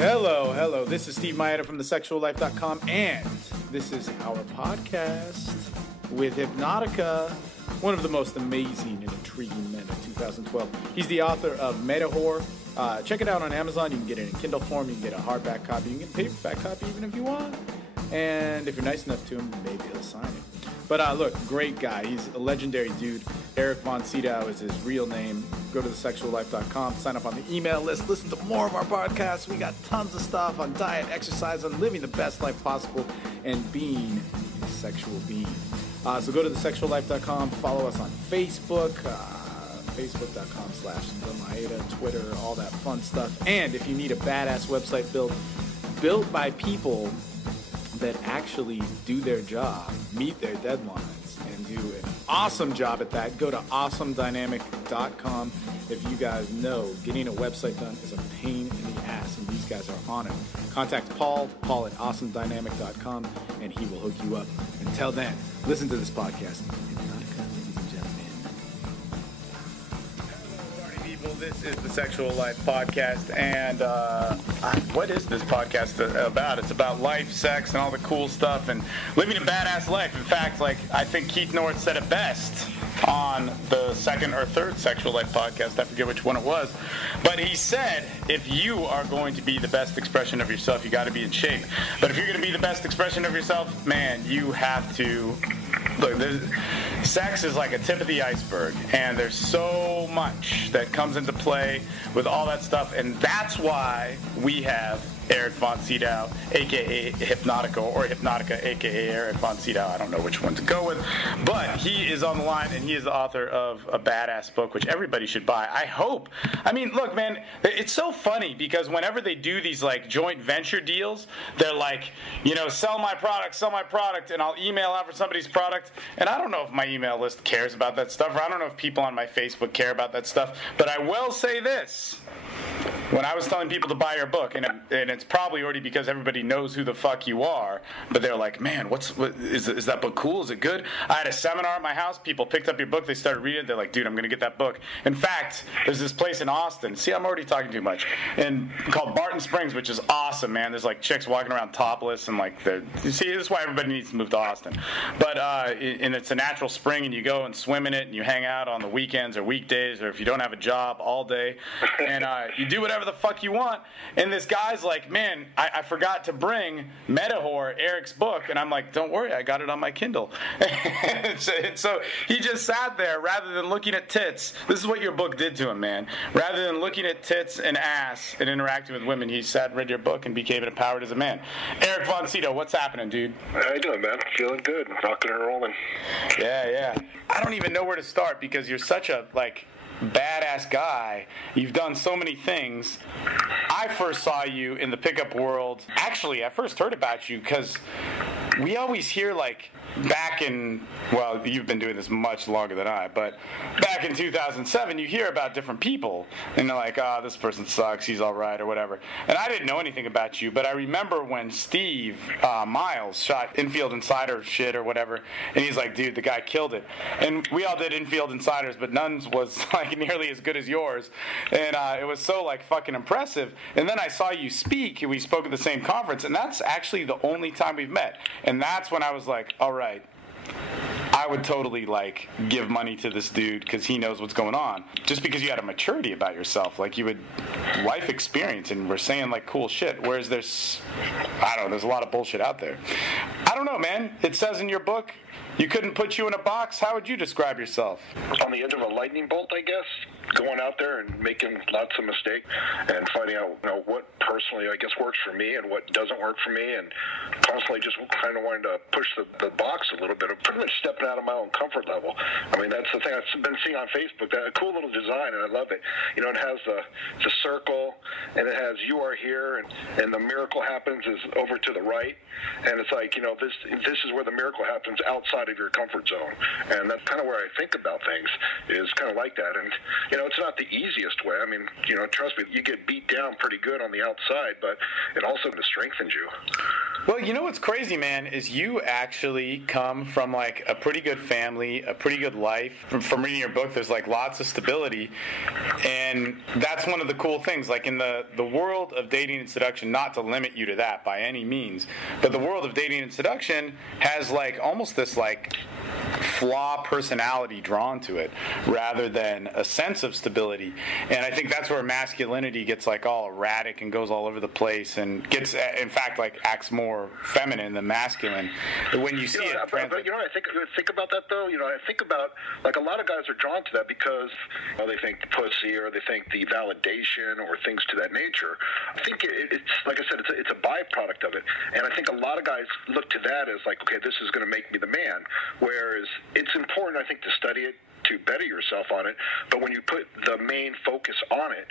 Hello. This is Steve Mayeda from the sexuallife.com, and this is our podcast with Hypnotica, one of the most amazing and intriguing men of 2012. He's the author of Metawhore. Check it out on Amazon. You can get it in Kindle form. You can get a hardback copy. You can get a paperback copy even if you want. And if you're nice enough to him, maybe he'll sign it. But look, great guy. He's a legendary dude. Eric Von Sydow is his real name. Go to thesexuallife.com, sign up on the email list, listen to more of our podcasts. We got tons of stuff on diet, exercise, on living the best life possible, and being a sexual being. So go to thesexuallife.com, follow us on Facebook, facebook.com/themayeda, Twitter, all that fun stuff. And if you need a badass website built by people that actually do their job, meet their deadlines, and do an awesome job at that, go to awesomedynamic.com. If you guys know, getting a website done is a pain in the ass, and these guys are on it. Contact Paul at awesomedynamic.com, and he will hook you up. Until then, listen to this podcast. Hypnotica, ladies and gentlemen. Hello, party people. This is the Sexual Life Podcast, and what is this podcast about? It's about life, sex, and all the cool stuff, and living a badass life. In fact, I think Keith North said it best on the second or third Sexual Life podcast. I forget which one it was. But he said, if you are going to be the best expression of yourself, you got to be in shape. But if you're going to be the best expression of yourself, man, you have to... Look, sex is like a tip of the iceberg, and there's so much that comes into play with all that stuff, and that's why we have Eric Von Sydow, a.k.a. Hypnotica, or Hypnotica, a.k.a. Eric Von Sydow. I don't know which one to go with. But he is on the line, and he is the author of a badass book, which everybody should buy. I hope. I mean, look, man, it's so funny, because whenever they do these, joint venture deals, they're like, sell my product, and I'll email out for somebody's product. And I don't know if my email list cares about that stuff, or I don't know if people on my Facebook care about that stuff. But I will say this. When I was telling people to buy your book, and it's probably already because everybody knows who the fuck you are, but they're like, man, is that book cool? Is it good? I had a seminar at my house. People picked up your book. They started reading it. They're like, dude, I'm going to get that book. In fact, there's this place in Austin. See, I'm already talking too much. Called Barton Springs, which is awesome, man. There's chicks walking around topless, and you see, this is why everybody needs to move to Austin. But and it's a natural spring, and you go and swim in it, and you hang out on the weekends or weekdays, or if you don't have a job, all day, and you do whatever the fuck you want. And this guy's like, man, I forgot to bring Metawhore, Eric's book, and I'm like, don't worry, I got it on my Kindle. So he just sat there rather than looking at tits. This is what your book did to him, man. Rather than looking at tits and ass and interacting with women, he sat and read your book and became empowered as a man. Eric Von Sydow, what's happening, dude? How you doing, man? Feeling good. Rocking and rolling. Yeah. I don't even know where to start, because you're such a badass guy. You've done so many things. I first saw you in the pickup world. Actually, I first heard about you because we always hear back in, well, you've been doing this much longer than I, but back in 2007, you hear about different people, and they're like, this person sucks, he's all right, or whatever. And I didn't know anything about you, but I remember when Steve Miles shot Infield Insider shit or whatever, and he's like, dude, the guy killed it. And we all did Infield Insiders, but none's was nearly as good as yours, and it was so fucking impressive. And then I saw you speak, and we spoke at the same conference, and that's actually the only time we've met. And that's when I was like, all right, I would totally give money to this dude because he knows what's going on. Just because you had a maturity about yourself, you would life experience, and we're saying cool shit. Whereas there's a lot of bullshit out there. I don't know, man. It says in your book, you couldn't put you in a box. How would you describe yourself? On the edge of a lightning bolt, I guess. Going out there and making lots of mistakes and finding out, what personally, I guess, works for me and what doesn't work for me, and constantly just kind of wanting to push the box a little bit, pretty much stepping out of my own comfort level. I mean, that's the thing I've been seeing on Facebook. That a cool little design, and I love it. It has the circle, and it has "you are here," and the miracle happens is over to the right, and it's this is where the miracle happens, outside of your comfort zone, and that's kind of where I think about things, is kind of like that. And it's not the easiest way. I mean, trust me, you get beat down pretty good on the outside, but it also strengthens you. Well, you know what's crazy, man, is you actually come from like a pretty good family, a pretty good life. From reading your book, there's like lots of stability, and that's one of the cool things. Like in the world of dating and seduction, not to limit you to that by any means, but the world of dating and seduction has like almost this like flaw personality drawn to it rather than a sense of stability. And I think that's where masculinity gets like all erratic and goes all over the place and gets, in fact, like acts more feminine than masculine. When you see it, but I think about that though. I think about like a lot of guys are drawn to that because they think the pussy or they think the validation or things to that nature. I think it's like I said, it's a byproduct of it, and I think a lot of guys look to that as like, okay, this is going to make me the man. Whereas it's important, I think, to study it, to better yourself on it, but when you put the main focus on it,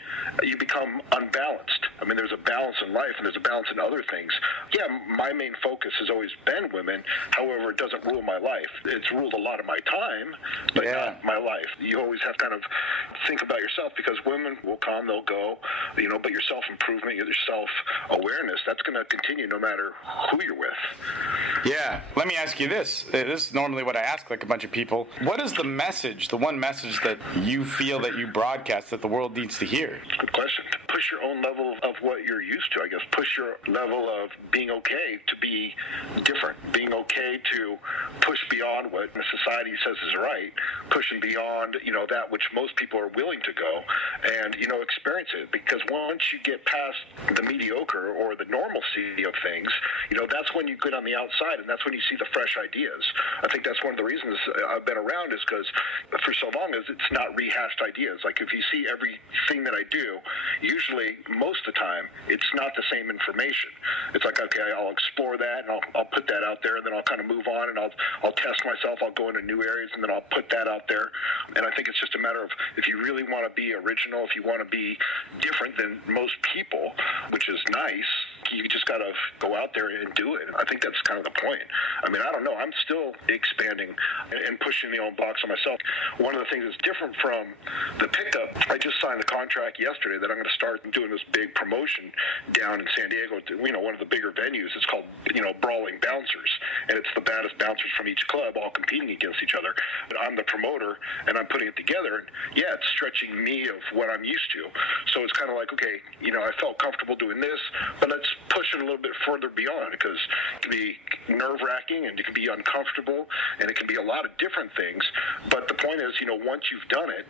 you become unbalanced. I mean, there's a balance in life and there's a balance in other things. Yeah, my main focus has always been women. However, it doesn't rule my life. It's ruled a lot of my time, but not my life. You always have to kind of think about yourself, because women will come, they'll go, but your self-improvement, your self-awareness, that's going to continue no matter who you're with. Yeah. Let me ask you this. This is normally what I ask like a bunch of people. What is the message, the one message that you feel that you broadcast that the world needs to hear? Good question. Push your own level of what you're used to, I guess. Push your level of being okay to be different, being okay to push beyond what the society says is right, pushing beyond, that which most people are willing to go, and, experience it. Because once you get past the mediocre or the normalcy of things, that's when you get on the outside, and that's when you see the fresh ideas. I think that's one of the reasons I've been around, is because for so long as it's not rehashed ideas. Like if you see everything that I do, usually most of the time it's not the same information. It's like, okay, I'll explore that and I'll put that out there, and then I'll kind of move on and I'll test myself. I'll go into new areas and then I'll put that out there. And I think it's just a matter of, if you really want to be original, if you want to be different than most people, which is nice, you just got to go out there and do it. I think that's kind of the point. I mean, I don't know. I'm still expanding and pushing the own box on myself. One of the things that's different from the pickup, I just signed the contract yesterday that I'm going to start doing this big promotion down in San Diego to, one of the bigger venues. It's called, Brawling Bouncers. And it's the baddest bouncers from each club all competing against each other. But I'm the promoter and I'm putting it together. And yeah, it's stretching me of what I'm used to. So it's kind of like, okay, I felt comfortable doing this, but let's push it a little bit further beyond, because it can be nerve-wracking and it can be uncomfortable and it can be a lot of different things. But the point is, once you've done it,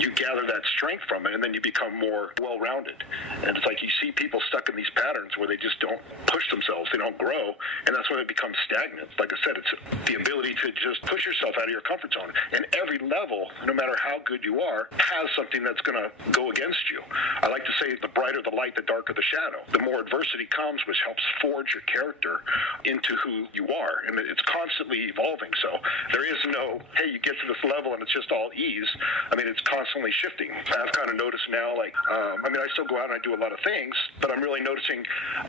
you gather that strength from it, and then you become more well-rounded. And it's like you see people stuck in these patterns where they just don't push themselves, they don't grow, and that's when it becomes stagnant. Like I said, it's the ability to just push yourself out of your comfort zone. And every level, no matter how good you are, has something that's going to go against you. I like to say, the brighter the light, the darker the shadow. The more adversity comes, which helps forge your character into who you are, and it's constantly evolving. So there is no, hey, you get to this level and it's just all ease. I mean, it's constantly shifting. I've kind of noticed now, like, I still go out and I do a lot of things, but I'm really noticing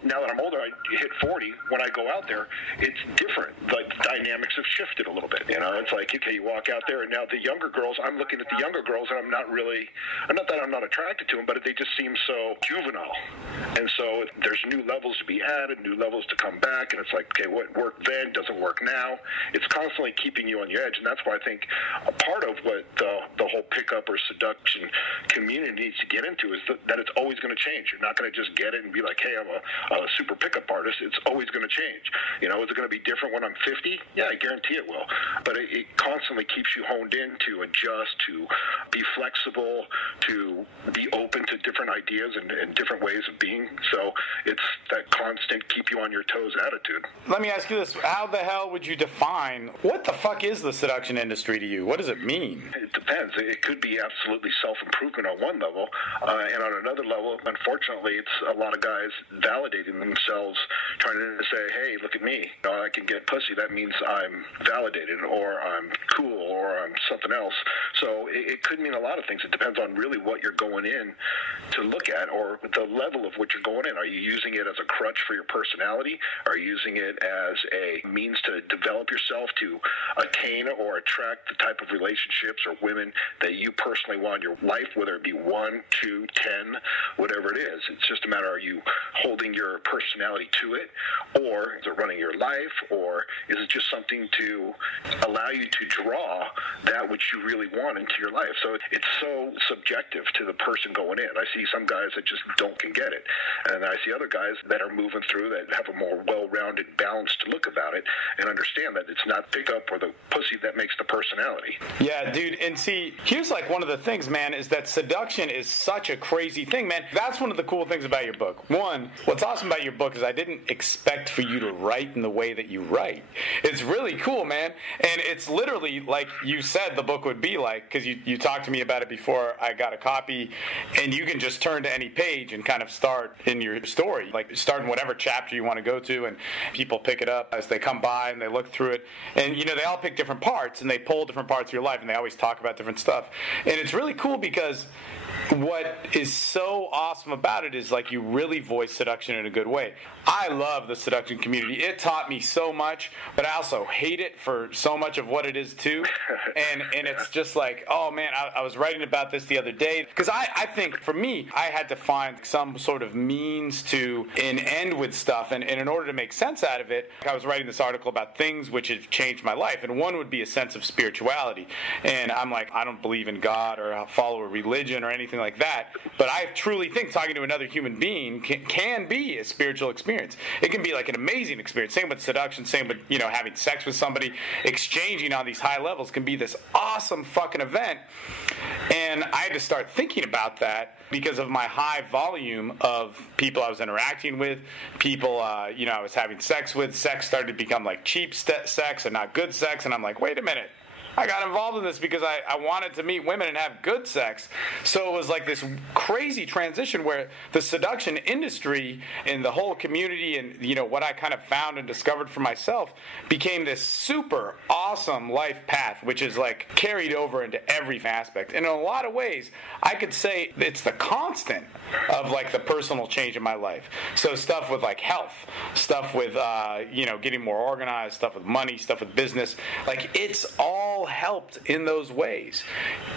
now that I'm older, I hit 40, when I go out there, it's different. Like, the dynamics have shifted a little bit. It's like, okay, you walk out there, and now the younger girls, I'm looking at the younger girls, and not that I'm not attracted to them, but they just seem so juvenile. And so there's new levels to be added, new levels to come back, and it's like, okay, what worked then doesn't work now. It's constantly keeping you on your edge, and that's why I think a part of what the whole pickup or seduction community needs to get into is that it's always going to change. You're not going to just get it and be like, hey, I'm a super pickup artist. It's always going to change. Is it going to be different when I'm 50? Yeah, I guarantee it will. But it constantly keeps you honed in to adjust, to be flexible, to be open to different ideas and different ways of being. So it's that constant keep you on your toes attitude. Let me ask you this. How the hell would you define, what the fuck is the seduction industry to you? What does it mean? It depends. It could be absolutely self-improvement on one level, and on another level, unfortunately, it's a lot of guys validating themselves, trying to say, hey, look at me. I can get pussy. That means I'm validated, or I'm cool, or I'm something else. So it could mean a lot of things. It depends on really what you're going in to look at, or the level of what you're going in. Are you using it as a crutch for your personality? Are you using it as a means to develop yourself, to attain or attract the type of relationships or women that you personally want in your life, whether it be 1, 2, 10, whatever it is? It's just a matter, are you holding your personality to it, or is it running your life, or is it just something to allow you to draw that which you really want into your life? So it's so subjective to the person going in. I see some guys that just can get it, and I see other guys that are moving through that have a more well-rounded, balanced look about it and understand that it's not pickup or the pussy that makes the personality. Yeah, dude, and see, here's like one of the things, man, is that seduction is such a crazy thing, man. That's one of the cool things about your book. One, what's awesome about your book is I didn't expect for you to write in the way that you write. It's really cool, man, and it's literally like you said the book would be like, because you talked to me about it before I got a copy, and you can just turn to any page and kind of start in your story, like start in whatever chapter you want to go to, and people pick it up as they come by and they look through it, and they all pick different parts and they pull different parts of your life, and they always talk about different stuff, and it's really cool because what is so awesome about it is like you really voice seduction in a good way. I love the seduction community. It taught me so much, but I also hate it for so much of what it is too. And it's just like, oh man, I was writing about this the other day, because I think for me, I had to find some sort of means to end with stuff, and in order to make sense out of it, I was writing this article about things which have changed my life, and one would be a sense of spirituality. And I'm like, I don't believe in God or follow a religion or anything like that, but I truly think talking to another human being can be a spiritual experience. It can be like an amazing experience. Same with seduction, same with having sex with somebody, exchanging on these high levels can be this awesome fucking event. And I had to start thinking about that because of my high volume of people I was interacting with, people I was having sex with. Sex started to become like cheap sex and not good sex, and I'm like, wait a minute. I got involved in this because I wanted to meet women and have good sex. So it was like this crazy transition where the seduction industry and the whole community and, what I kind of found and discovered for myself became this super awesome life path, which is like carried over into every aspect. And in a lot of ways, I could say it's the constant of like the personal change in my life. So stuff with like health, stuff with, getting more organized, stuff with money, stuff with business. Like it's all helped in those ways,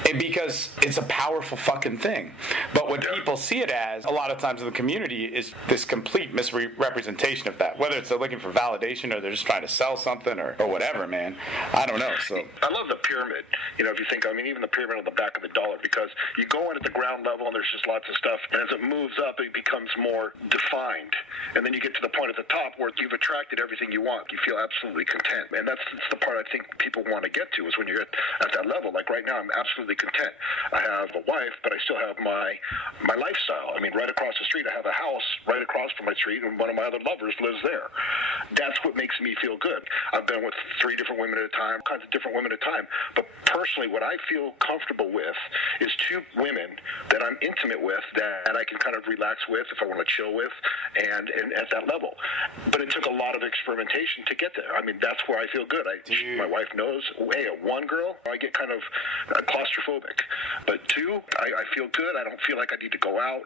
and because it's a powerful fucking thing. But what people see it as a lot of times in the community is this complete misrepresentation of that, whether it's they're looking for validation or they're just trying to sell something or whatever, man. I don't know. So I love the pyramid. If you think, even the pyramid on the back of the dollar, because you go in at the ground level and there's just lots of stuff, and as it moves up it becomes more defined, and then you get to the point at the top where you've attracted everything you want. You feel absolutely content, and that's the part I think people want to get to, is when you're at that level. Like right now, I'm absolutely content. I have a wife, but I still have my lifestyle. Right across the street, I have a house right across from my street, and one of my other lovers lives there. That's what makes me feel good. I've been with 3 different women at a time, kinds of different women at a time. But personally, what I feel comfortable with is 2 women that I'm intimate with, that I can kind of relax with if I want to chill with, and at that level. But it took a lot of experimentation to get there. That's where I feel good. My wife knows, hey, at 1 girl, I get kind of claustrophobic. But 2, I feel good. I don't feel like I need to go out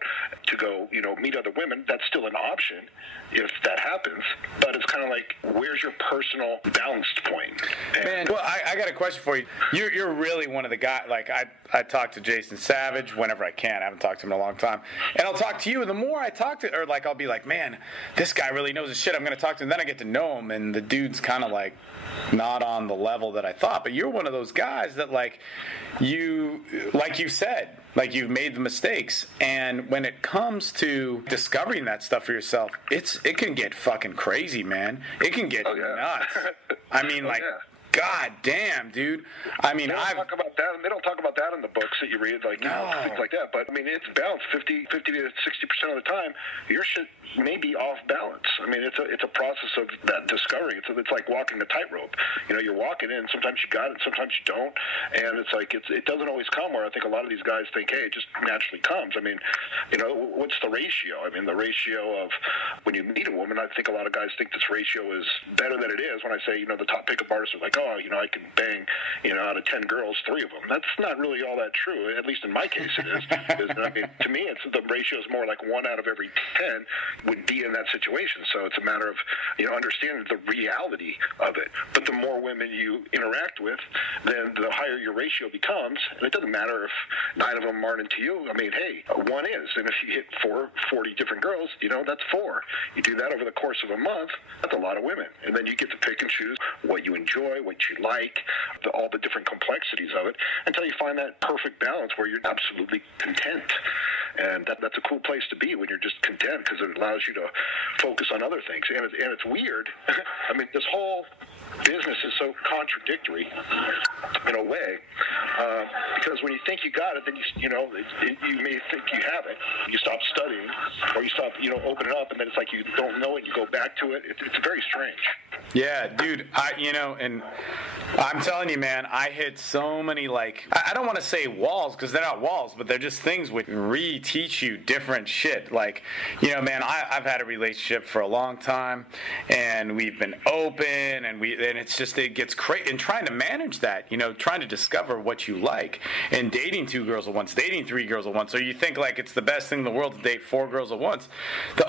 to go, meet other women. That's still an option if that happens. But it's kind of like, where's your personal balanced point? Man, well, I got a question for you. You're really one of the guys, like I talk to Jason Savage whenever I can. I haven't talked to him in a long time. And I'll talk to you, and the more I talk to, or like I'll be like, man, this guy really knows his shit. I'm going to talk to him. Then I get to know him, and the dude's kind of like not on the level that I thought. But you're one of those guys that like you said, like you've made the mistakes, and when it comes to discovering that stuff for yourself, it can get fucking crazy, man. It can get nuts. God damn, dude. They don't talk about that. They don't talk about that in the books that you read, like things like that. But it's balanced 50 to 60% of the time. Your shit may be off balance. It's a process of that discovery. It's like walking the tightrope. You're walking in. Sometimes you got it, sometimes you don't, and it's like it doesn't always come. Where I think a lot of these guys think, hey, it just naturally comes. What's the ratio? The ratio of when you meet a woman. I think a lot of guys think this ratio is better than it is. When I say, the top pickup artists are like, oh, I can bang, out of 10 girls, 3 of them. That's not really all that true. At least in my case, it is. To me, the ratio is more like 1 out of every 10 would be in that situation. So it's a matter of, understanding the reality of it. But the more women you interact with, then the higher your ratio becomes. And it doesn't matter if 9 of them aren't into you. I mean, hey, 1 is. And if you hit 40 different girls, that's 4. You do that over the course of a month, that's a lot of women. And then you get to pick and choose what you enjoy, what you like, all the different complexities of it, until you find that perfect balance where you're absolutely content. And that's a cool place to be when you're just content, because it allows you to focus on other things. And it's weird. I mean, this whole business is so contradictory in a way, because when you think you got it, then you may think you have it. You stop studying, or you stop open it up, and then it's like you don't know it. You go back to it. It's very strange. Yeah, dude. And I'm telling you, man, I hit so many, I don't want to say walls, because they're not walls, but they're just things which re-teach you different shit. Man, I've had a relationship for a long time, and we've been open, and it gets crazy. And trying to manage that, trying to discover what you like, and dating 2 girls at once, dating 3 girls at once. So you think it's the best thing in the world to date 4 girls at once. The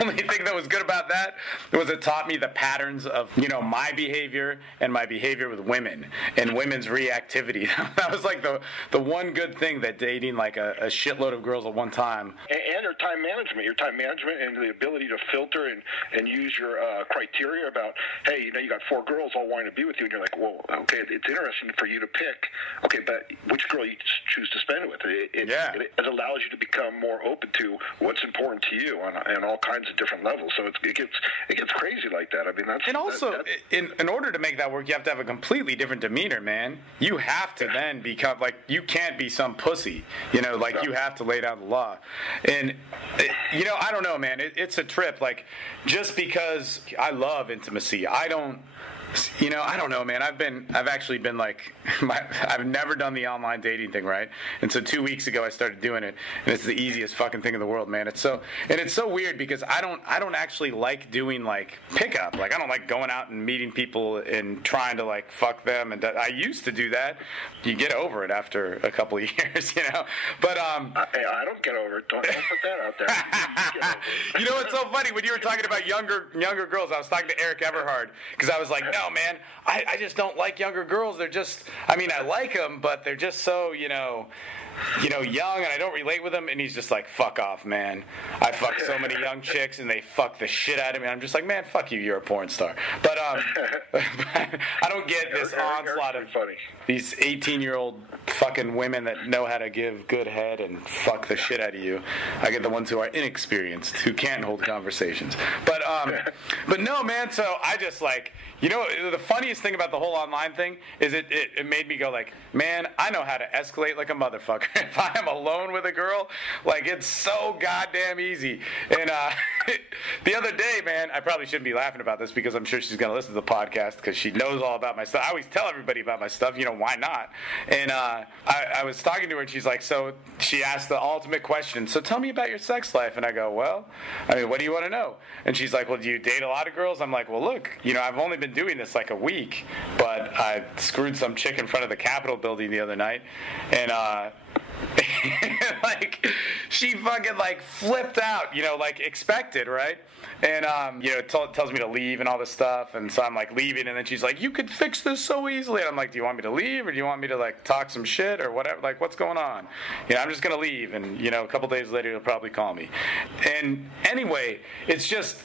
only thing that was good about that was it taught me the patterns of, my behavior and my behavior with women and women's reactivity. That was the one good thing that dating a shitload of girls at one time. And your time management and the ability to filter and use your criteria about, hey, you got 4 girls all wanting to be with you, and you're like, well, okay, it's interesting for you to pick, okay, but which girl you choose to spend it with. It allows you to become more open to what's important to you on all kinds of different levels. So it gets crazy like that. I mean, in order to make that work, you have to have a completely different demeanor, man. You have to then become you can't be some pussy, you have to lay down the law. And I don't know, man. It's a trip. Just because I love intimacy, I don't know, man. I've actually been I've never done the online dating thing, right? And so 2 weeks ago I started doing it, and it's the easiest fucking thing in the world, man. It's so weird because I don't actually like doing pickup. I don't like going out and meeting people and trying to fuck them. And I used to do that. You get over it after a couple of years, But I don't get over it. Don't put that out there. What's so funny? When you were talking about younger girls, I was talking to Eric Everhard, because I was like, no, man, I just don't like younger girls. They're just, I like them, but they're just so, young, and I don't relate with them. And he's just like, fuck off, man. I fuck so many young chicks, and they fuck the shit out of me. I'm just like, man, fuck you. You're a porn star. But I don't get this onslaught of these 18-year-old fucking women that know how to give good head and fuck the shit out of you. I get the ones who are inexperienced, who can't hold conversations. But no, man. So I just the funniest thing about the whole online thing is it made me go man, I know how to escalate like a motherfucker. If I am alone with a girl, it's so goddamn easy. And the other day, man, I probably shouldn't be laughing about this because I'm sure she's going to listen to the podcast because she knows all about my stuff. I always tell everybody about my stuff, why not? And I was talking to her, and she's like, so she asked the ultimate question, so tell me about your sex life. And I go, well, what do you want to know? And she's like, well, do you date a lot of girls? I'm like, well, look, I've only been doing this a week, but I screwed some chick in front of the Capitol building the other night, and she fucking flipped out, expected, right? And tells me to leave and all this stuff, and so I'm leaving, and then she's like, you could fix this so easily, and I'm like, do you want me to leave, or do you want me to talk some shit or whatever? What's going on? I'm just gonna leave, and a couple days later you'll probably call me. And anyway, it's just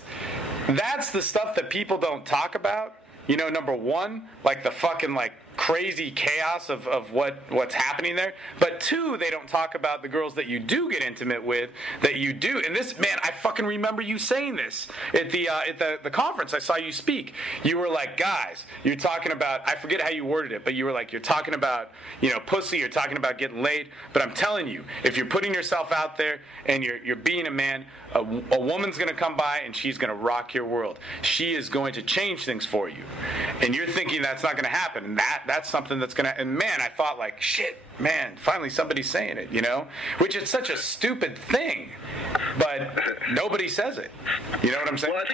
that's the stuff that people don't talk about. Number one, the fucking crazy chaos of what's happening there. But 2, they don't talk about the girls that you do get intimate with, that you do. And this, man, I fucking remember you saying this at the conference. I saw you speak. You were like, guys, you're talking about, I forget how you worded it, but you were like, you're talking about, pussy, you're talking about getting laid. But I'm telling you, if you're putting yourself out there and you're being a man, a woman's going to come by and she's going to rock your world. She is going to change things for you. And you're thinking that's not going to happen. And that's something that's going to... And man, I thought shit, man, finally somebody's saying it, which is such a stupid thing. But nobody says it. You know what I'm saying? Well, I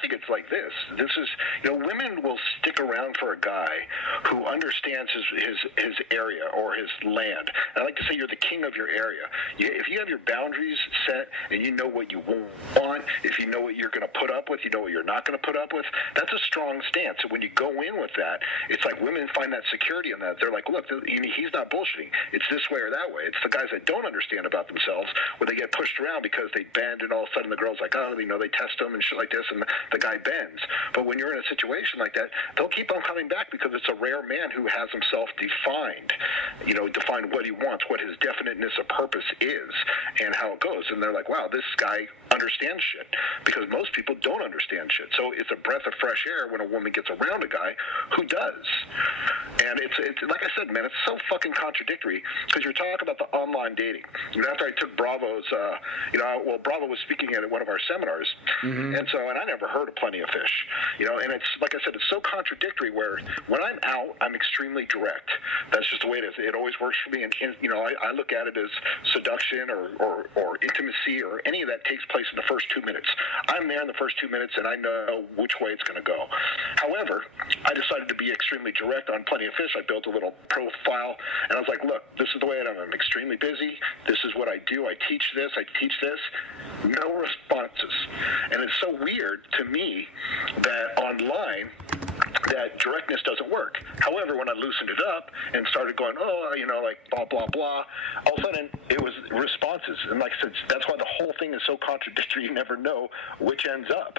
think it's like this. This is, women will stick around for a guy who understands his area or his land. And I like to say you're the king of your area. If you have your boundaries set and you know what you want, if you know what you're going to put up with, you know what you're not going to put up with, that's a strong stance. So when you go in with that, it's like women find that security in that. They're like, look, he's not bullshitting. It's this way or that way. It's the guys that don't understand about themselves where they get pushed around because they bend and all of a sudden the girl's like, oh, they test them and shit like this and the guy bends. But when you're in a situation like that, they'll keep on coming back because it's a rare man who has himself defined, defined what he wants, what his definiteness of purpose is and how it goes. And they're like, wow, this guy understands shit, because most people don't understand shit. So it's a breath of fresh air when a woman gets around a guy who does. And it's like I said, man, it's so fucking contradictory, because you're talking about the online dating. After I took Bravo's, Bravo was speaking at one of our seminars, and I never heard of Plenty of Fish, and it's, like I said, it's so contradictory where when I'm out, I'm extremely direct. That's just the way it is. It always works for me, and I look at it as seduction or intimacy or any of that takes place in the first 2 minutes. I'm there in the first 2 minutes, and I know which way it's going to go. However, I decided to be extremely direct on Plenty of Fish. I built a little profile, and I was like, look, this is the way I am. I'm extremely busy. This is what I do. I teach this. No responses. And it's so weird to me that online that directness doesn't work. However, when I loosened it up and started going, like blah, blah, blah, all of a sudden it was responses. And like I said, that's why the whole thing is so contradictory. You never know which ends up.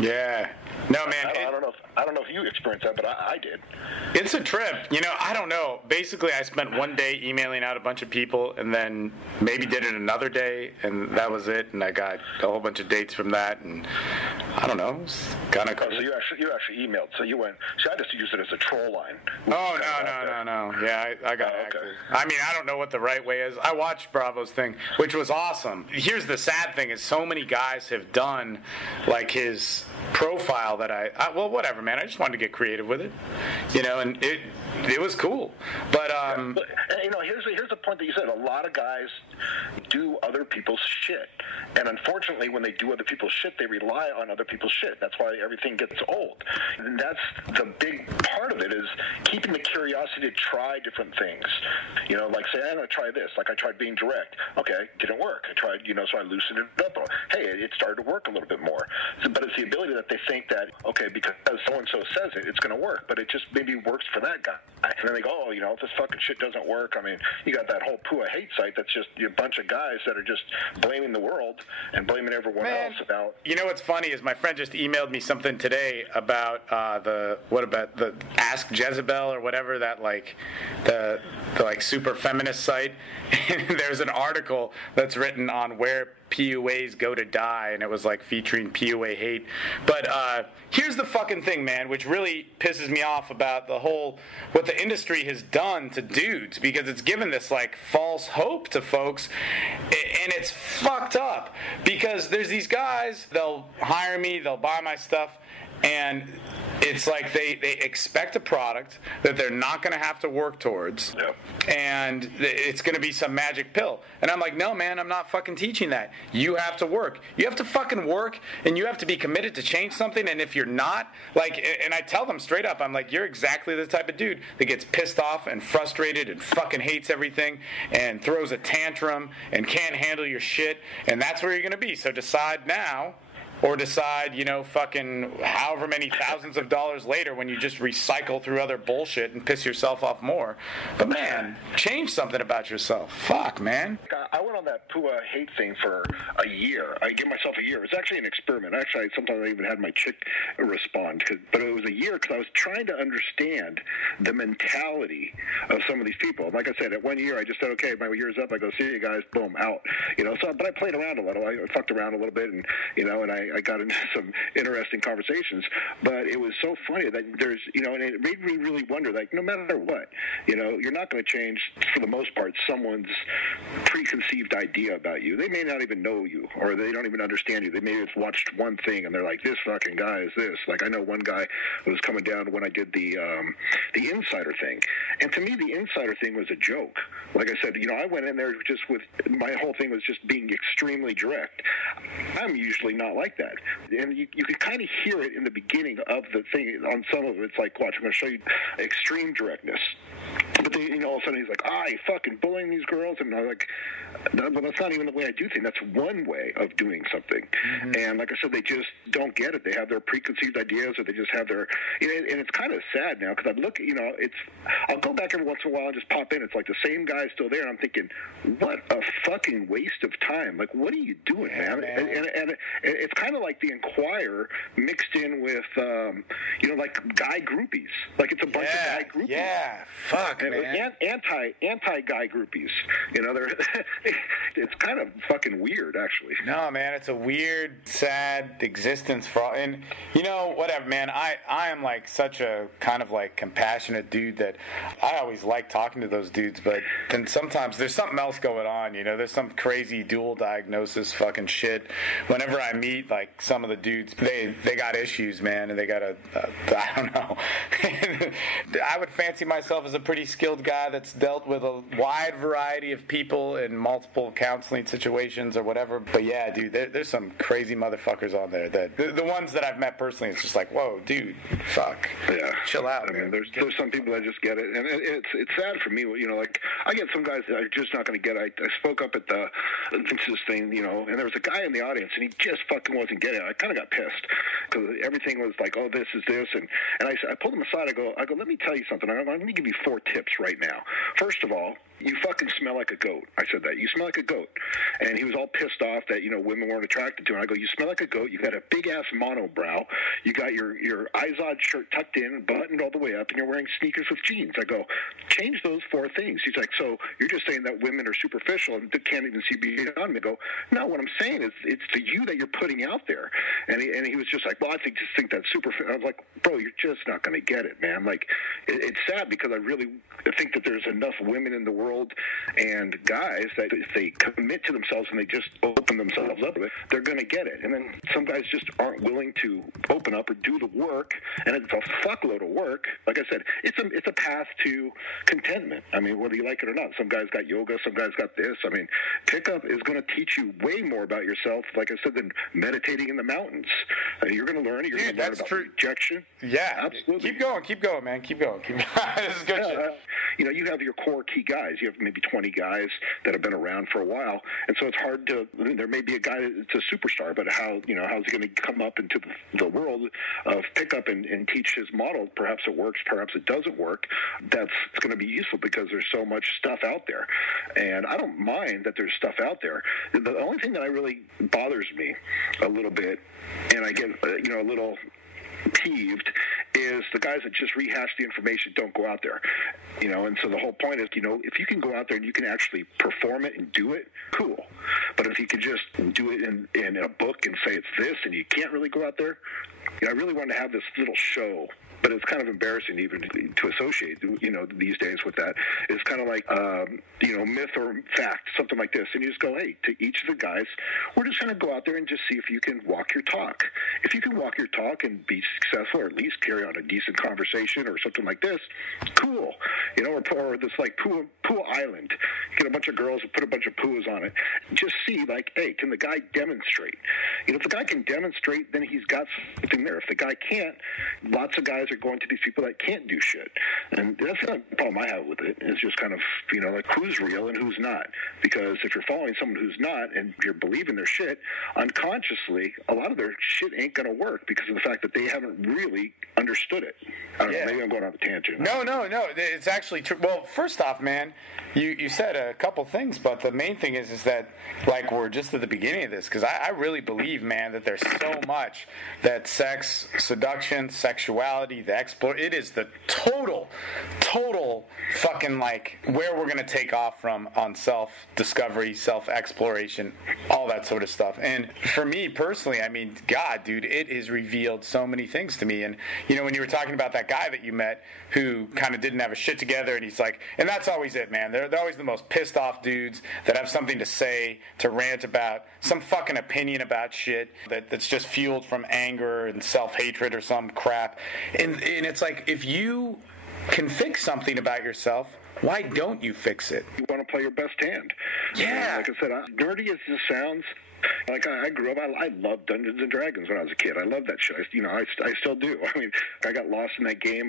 Yeah. No, man. I don't know if you experienced that, but I did. It's a trip. I don't know. Basically, I spent one day emailing out a bunch of people and then maybe did it another day, and that was it. And I got a whole bunch of dates from that, and I don't know. It's kind of so you actually emailed. So you went. So I just used it as a troll line. Oh, no. Yeah, I got active. I mean, I don't know what the right way is. I watched Bravo's thing, which was awesome. Here's the sad thing is so many guys have done, like, his profile that well, whatever, man. I just wanted to get creative with it, and it was cool. But here's the point that you said. A lot of guys do other people's shit, and unfortunately, when they do other people's shit, they rely on other people's shit. That's why everything gets old. And that's the big part of it, is keeping the curiosity to try different things. Like say, I'm going to try this. Like I tried being direct. Okay, didn't work. I tried, so I loosened it up. Hey, it started to work a little bit more. But it's the ability that they think that, okay, because so-and-so says it, it's going to work. But it just maybe works for that guy. And then they go, if this fucking shit doesn't work, I mean, you got that whole Pua hate site that's just a bunch of guys that are just blaming the world and blaming everyone else about. What's funny is my friend just emailed me something today about the Ask Jezebel or whatever, that the super feminist site. There's an article that's written on where PUAs go to die, and it was featuring PUA hate. But here's the fucking thing, man, which really pisses me off about what the industry has done to dudes, because it's given this false hope to folks, and it's fucked up, because there's these guys, they'll hire me, they'll buy my stuff, and it's like they expect a product that they're not going to have to work towards, and it's going to be some magic pill. And I'm like, no, man, I'm not fucking teaching that. You have to work. You have to fucking work, and you have to be committed to change something. And if you're not, and I tell them straight up, I'm like, you're exactly the type of dude that gets pissed off and frustrated and fucking hates everything and throws a tantrum and can't handle your shit, and that's where you're going to be. So decide now. Or decide, fucking however many thousands of dollars later when you just recycle through other bullshit and piss yourself off more. But, man, change something about yourself. Fuck, man. I went on that Pua hate thing for a year. I gave myself a year. It was actually an experiment. Actually, sometimes I even had my chick respond. But it was a year because I was trying to understand the mentality of some of these people. Like I said, at 1 year, I just said, okay, my year's up. I go, see you guys. Boom, out. But I played around a little. I fucked around a little bit, and, and I got into some interesting conversations. But it was so funny that there's, and it made me really wonder, like, no matter what, you're not going to change, for the most part, someone's preconceived idea about you. They may not even know you, or they don't even understand you. They may have watched one thing and they're like, this fucking guy is this. Like, I know one guy who was coming down when I did the insider thing, and to me the insider thing was a joke. Like I said, I went in there just with, my whole thing was just being extremely direct. I'm usually not like that, and you could kind of hear it in the beginning of the thing. On some of it, it's like, watch, I'm going to show you extreme directness. But then, all of a sudden he's like, you fucking bullying these girls. And I'm like, well, that's not even the way I do things. That's one way of doing something. Mm-hmm. And like I said, they just don't get it. They have their preconceived ideas, or they just have their, and it's kind of sad now, because I look, I'll go back every once in a while and just pop in. It's like the same guy's still there. And I'm thinking, what a fucking waste of time. Like, what are you doing, man? And it's kind of like the Inquirer mixed in with, like guy groupies. Like, it's a bunch of guy groupies. Yeah, fuck, man. Anti-guy groupies. They're it's kind of fucking weird, actually. No, man, it's a weird, sad existence for all. And, whatever, man. I am, like, such a kind of, like, compassionate dude that I always like talking to those dudes, but then sometimes there's something else going on, There's some crazy dual diagnosis fucking shit. Whenever I meet, like, some of the dudes, they got issues, man, and they got I don't know. I would fancy myself as a pretty skilled guy that's dealt with a wide variety of people in multiple counseling situations or whatever. But yeah, dude, there's some crazy motherfuckers on there that the ones that I've met personally, it's just like, whoa, dude, fuck. Yeah. Chill out, man. man. There's some people that just get it. And it's sad for me, like, I get some guys that are just not going to get it. I spoke up at the entrances thing, and there was a guy in the audience, and he just fucking wasn't getting it. I kind of got pissed, because everything was like, oh, this is this. And I pulled him aside. I go, let me tell you something. Let me give you 4 tips right now. First of all, you fucking smell like a goat. I said that. You smell like a goat. And he was all pissed off that, women weren't attracted to him. I go, you smell like a goat. You got a big-ass monobrow. You got your Izod shirt tucked in, buttoned all the way up, and you're wearing sneakers with jeans. I go, change those 4 things. He's like, so you're just saying that women are superficial and can't even see beyond me. I go, no, what I'm saying is it's the you that you're putting out there. And he was just like, well, I just think that's superficial. I was like, bro, you're just not going to get it, man. Like, it's sad, because I really think that there's enough women in the world and guys that if they commit to themselves and they just open themselves up, they're going to get it. And then some guys just aren't willing to open up or do the work, and it's a fuckload of work. Like I said, it's a path to contentment. I mean, whether you like it or not. Some guys got yoga, some guys got this. I mean, pickup is going to teach you way more about yourself, like I said, than meditating in the mountains. You're going to learn it. You're going to learn about rejection. Yeah, absolutely. Keep going, man. Keep going. This is good shit. You have your core key guys. You have maybe 20 guys that have been around for a while, and so it's hard to. There may be a guy that's a superstar, but how's he going to come up into the world of pickup and teach his model? Perhaps it works, perhaps it doesn't work. That's going to be useful, because there's so much stuff out there, and I don't mind that there's stuff out there. The only thing that really bothers me a little bit, and I get a little peeved, is the guys that just rehash the information, don't go out there. And so the whole point is, if you can go out there and you can actually perform it and do it, cool. But if you can just do it in a book and say it's this, and you can't really go out there, I really want to have this little show. But it's kind of embarrassing even to associate, these days with that. It's kind of like, myth or fact, something like this. And you just go, hey, to each of the guys, we're just going to go out there and just see if you can walk your talk. If you can walk your talk and be successful, or at least carry on a decent conversation or something like this, cool. Or this like Pua Island. Get a bunch of girls and put a bunch of puas on it. Just see, like, hey, can the guy demonstrate? If the guy can demonstrate, then he's got something there. If the guy can't, lots of guys are going to these people that can't do shit. And that's the problem I have with it. It's just kind of, like, who's real and who's not. Because if you're following someone who's not and you're believing their shit, unconsciously, a lot of their shit ain't going to work because of the fact that they haven't really understood it. I don't know, maybe I'm going on a tangent. No. It's actually true. Well, first off, man, you said a couple things, but the main thing is that, like, we're just at the beginning of this, because I really believe, man, that there's so much that sex, seduction, sexuality, sexuality, it is the total fucking like where we're going to take off from on self-discovery, self-exploration, all that sort of stuff. And for me personally, I mean, God, dude, it has revealed so many things to me. And, you know, when you were talking about that guy that you met who kind of didn't have a shit together, and he's like, and that's always it, man. They're always the most pissed off dudes that have something to say, to rant about, some fucking opinion about shit that's just fueled from anger and self-hatred or some crap. And it's like, if you can fix something about yourself, why don't you fix it? You want to play your best hand. Yeah. Like I said, nerdy as this sounds, like I grew up, I loved Dungeons and Dragons when I was a kid. I loved that shit. I still do. I mean, I got lost in that game,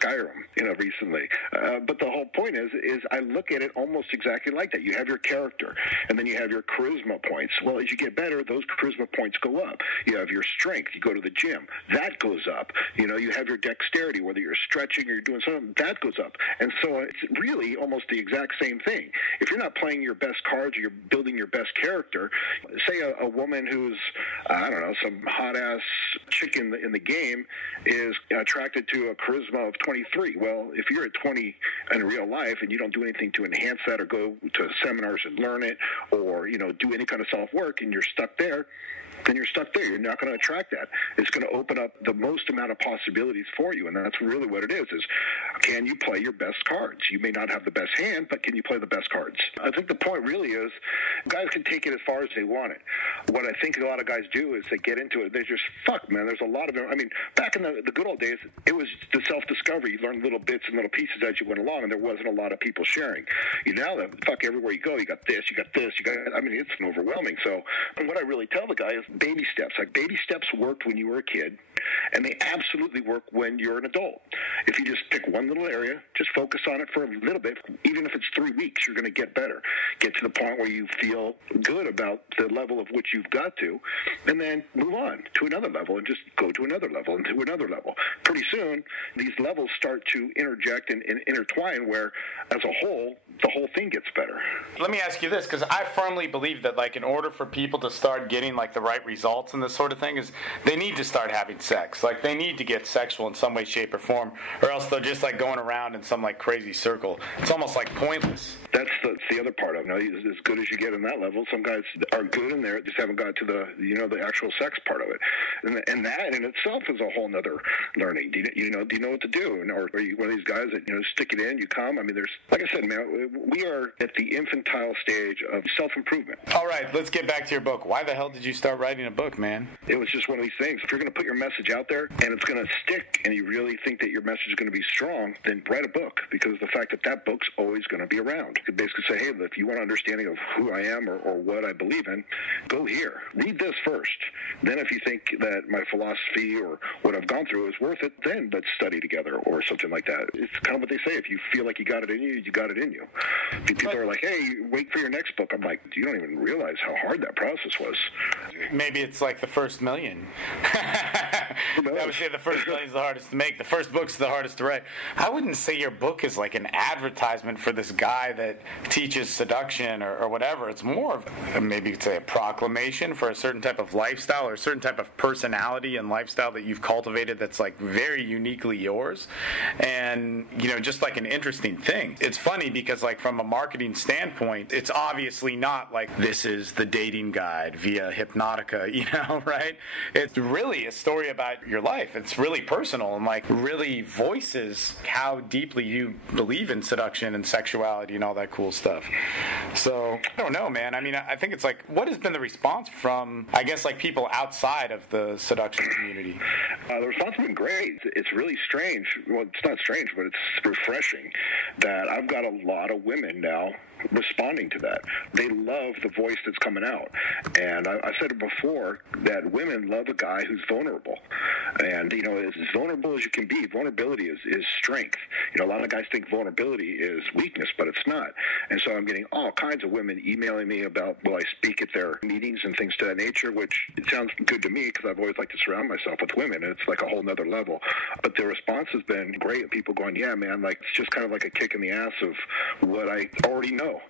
Skyrim, recently. But the whole point is I look at it almost exactly like that. You have your character, and then you have your charisma points. Well, as you get better, those charisma points go up. You have your strength. You go to the gym. That goes up. You have your dexterity, whether you're stretching or you're doing something, that goes up. And so it's really almost the exact same thing. If you're not playing your best cards or you're building your best character, say a woman who's, I don't know, some hot-ass chick in the game is attracted to a charisma of 23. Well, if you're at 20 in real life and you don't do anything to enhance that or go to seminars and learn it or, do any kind of self-work and you're stuck there, then you're stuck there. You're not going to attract that. It's going to open up the most amount of possibilities for you, and that's really what it is can you play your best cards? You may not have the best hand, but can you play the best cards? I think the point really is guys can take it as far as they want it. What I think a lot of guys do is they get into it. They just, fuck, man, there's a lot of them. I mean, back in the good old days, it was the self-discovery. You learned little bits and little pieces as you went along, and there wasn't a lot of people sharing. Now, fuck, everywhere you go, you got this, I mean, it's overwhelming. So, and what I really tell the guy is baby steps. Like, baby steps worked when you were a kid, and they absolutely work when you're an adult. If you just pick one little area, just focus on it for a little bit, even if it's 3 weeks, you're going to get better. Get to the point where you feel good about the level of which you've got to, and then move on to another level and just go to another level and to another level. Pretty soon, these levels start to interject and intertwine where, as a whole, the whole thing gets better. Let me ask you this, because I firmly believe that, like, in order for people to start getting, like, the right results and this sort of thing is they need to start having sex. Like, they need to get sexual in some way, shape, or form, or else they're just, like, going around in some, like, crazy circle. It's almost, like, pointless. That's the other part of it. As good as you get in that level, some guys are good in there, just haven't got to the actual sex part of it. And that in itself is a whole nother learning. Do you know what to do? Or are you one of these guys that, stick it in, you come? I mean, there's, like I said, man, we are at the infantile stage of self-improvement. All right, let's get back to your book. Why the hell did you start writing a book, man? It was just one of these things. If you're going to put your message out there and it's going to stick and you really think that your message is going to be strong, then write a book, because the fact that book's always going to be around. You could basically say, hey, if you want an understanding of who I am or what I believe in, go here. Read this first. Then if you think that my philosophy or what I've gone through is worth it, then let's study together or something like that. It's kind of what they say. If you feel like you got it in you, you got it in you. People are like, hey, wait for your next book. I'm like, you don't even realize how hard that process was. Maybe it's like the first million. I would say the first million is the hardest to make. The first book's the hardest to write. I wouldn't say your book is like an advertisement for this guy that teaches seduction or whatever. It's more of, maybe you'd say, a proclamation for a certain type of lifestyle or a certain type of personality and lifestyle that you've cultivated that's like very uniquely yours. And, just like an interesting thing. It's funny because, like, from a marketing standpoint, it's obviously not like this is the dating guide via Hypnotica, right? It's really a story about your life. It's really personal and, like, really voices how deeply you believe in seduction and sexuality and all that cool stuff. So, I don't know, man. I mean, I think it's like, what has been the response from, I guess, like, people outside of the seduction community? The response has been great. It's really strange. Well, it's not strange, but it's refreshing that I've got a lot of women now responding to that. They love the voice that's coming out. And I said it before that women love a guy who's vulnerable. And, as vulnerable as you can be, vulnerability is strength. A lot of guys think vulnerability is weakness, but it's not. And so I'm getting all kinds of women emailing me about, will I speak at their meetings and things to that nature, which it sounds good to me because I've always liked to surround myself with women. And it's like a whole nother level. But the response has been great. People going, yeah, man, like, it's just kind of like a kick in the ass of what I already know. know.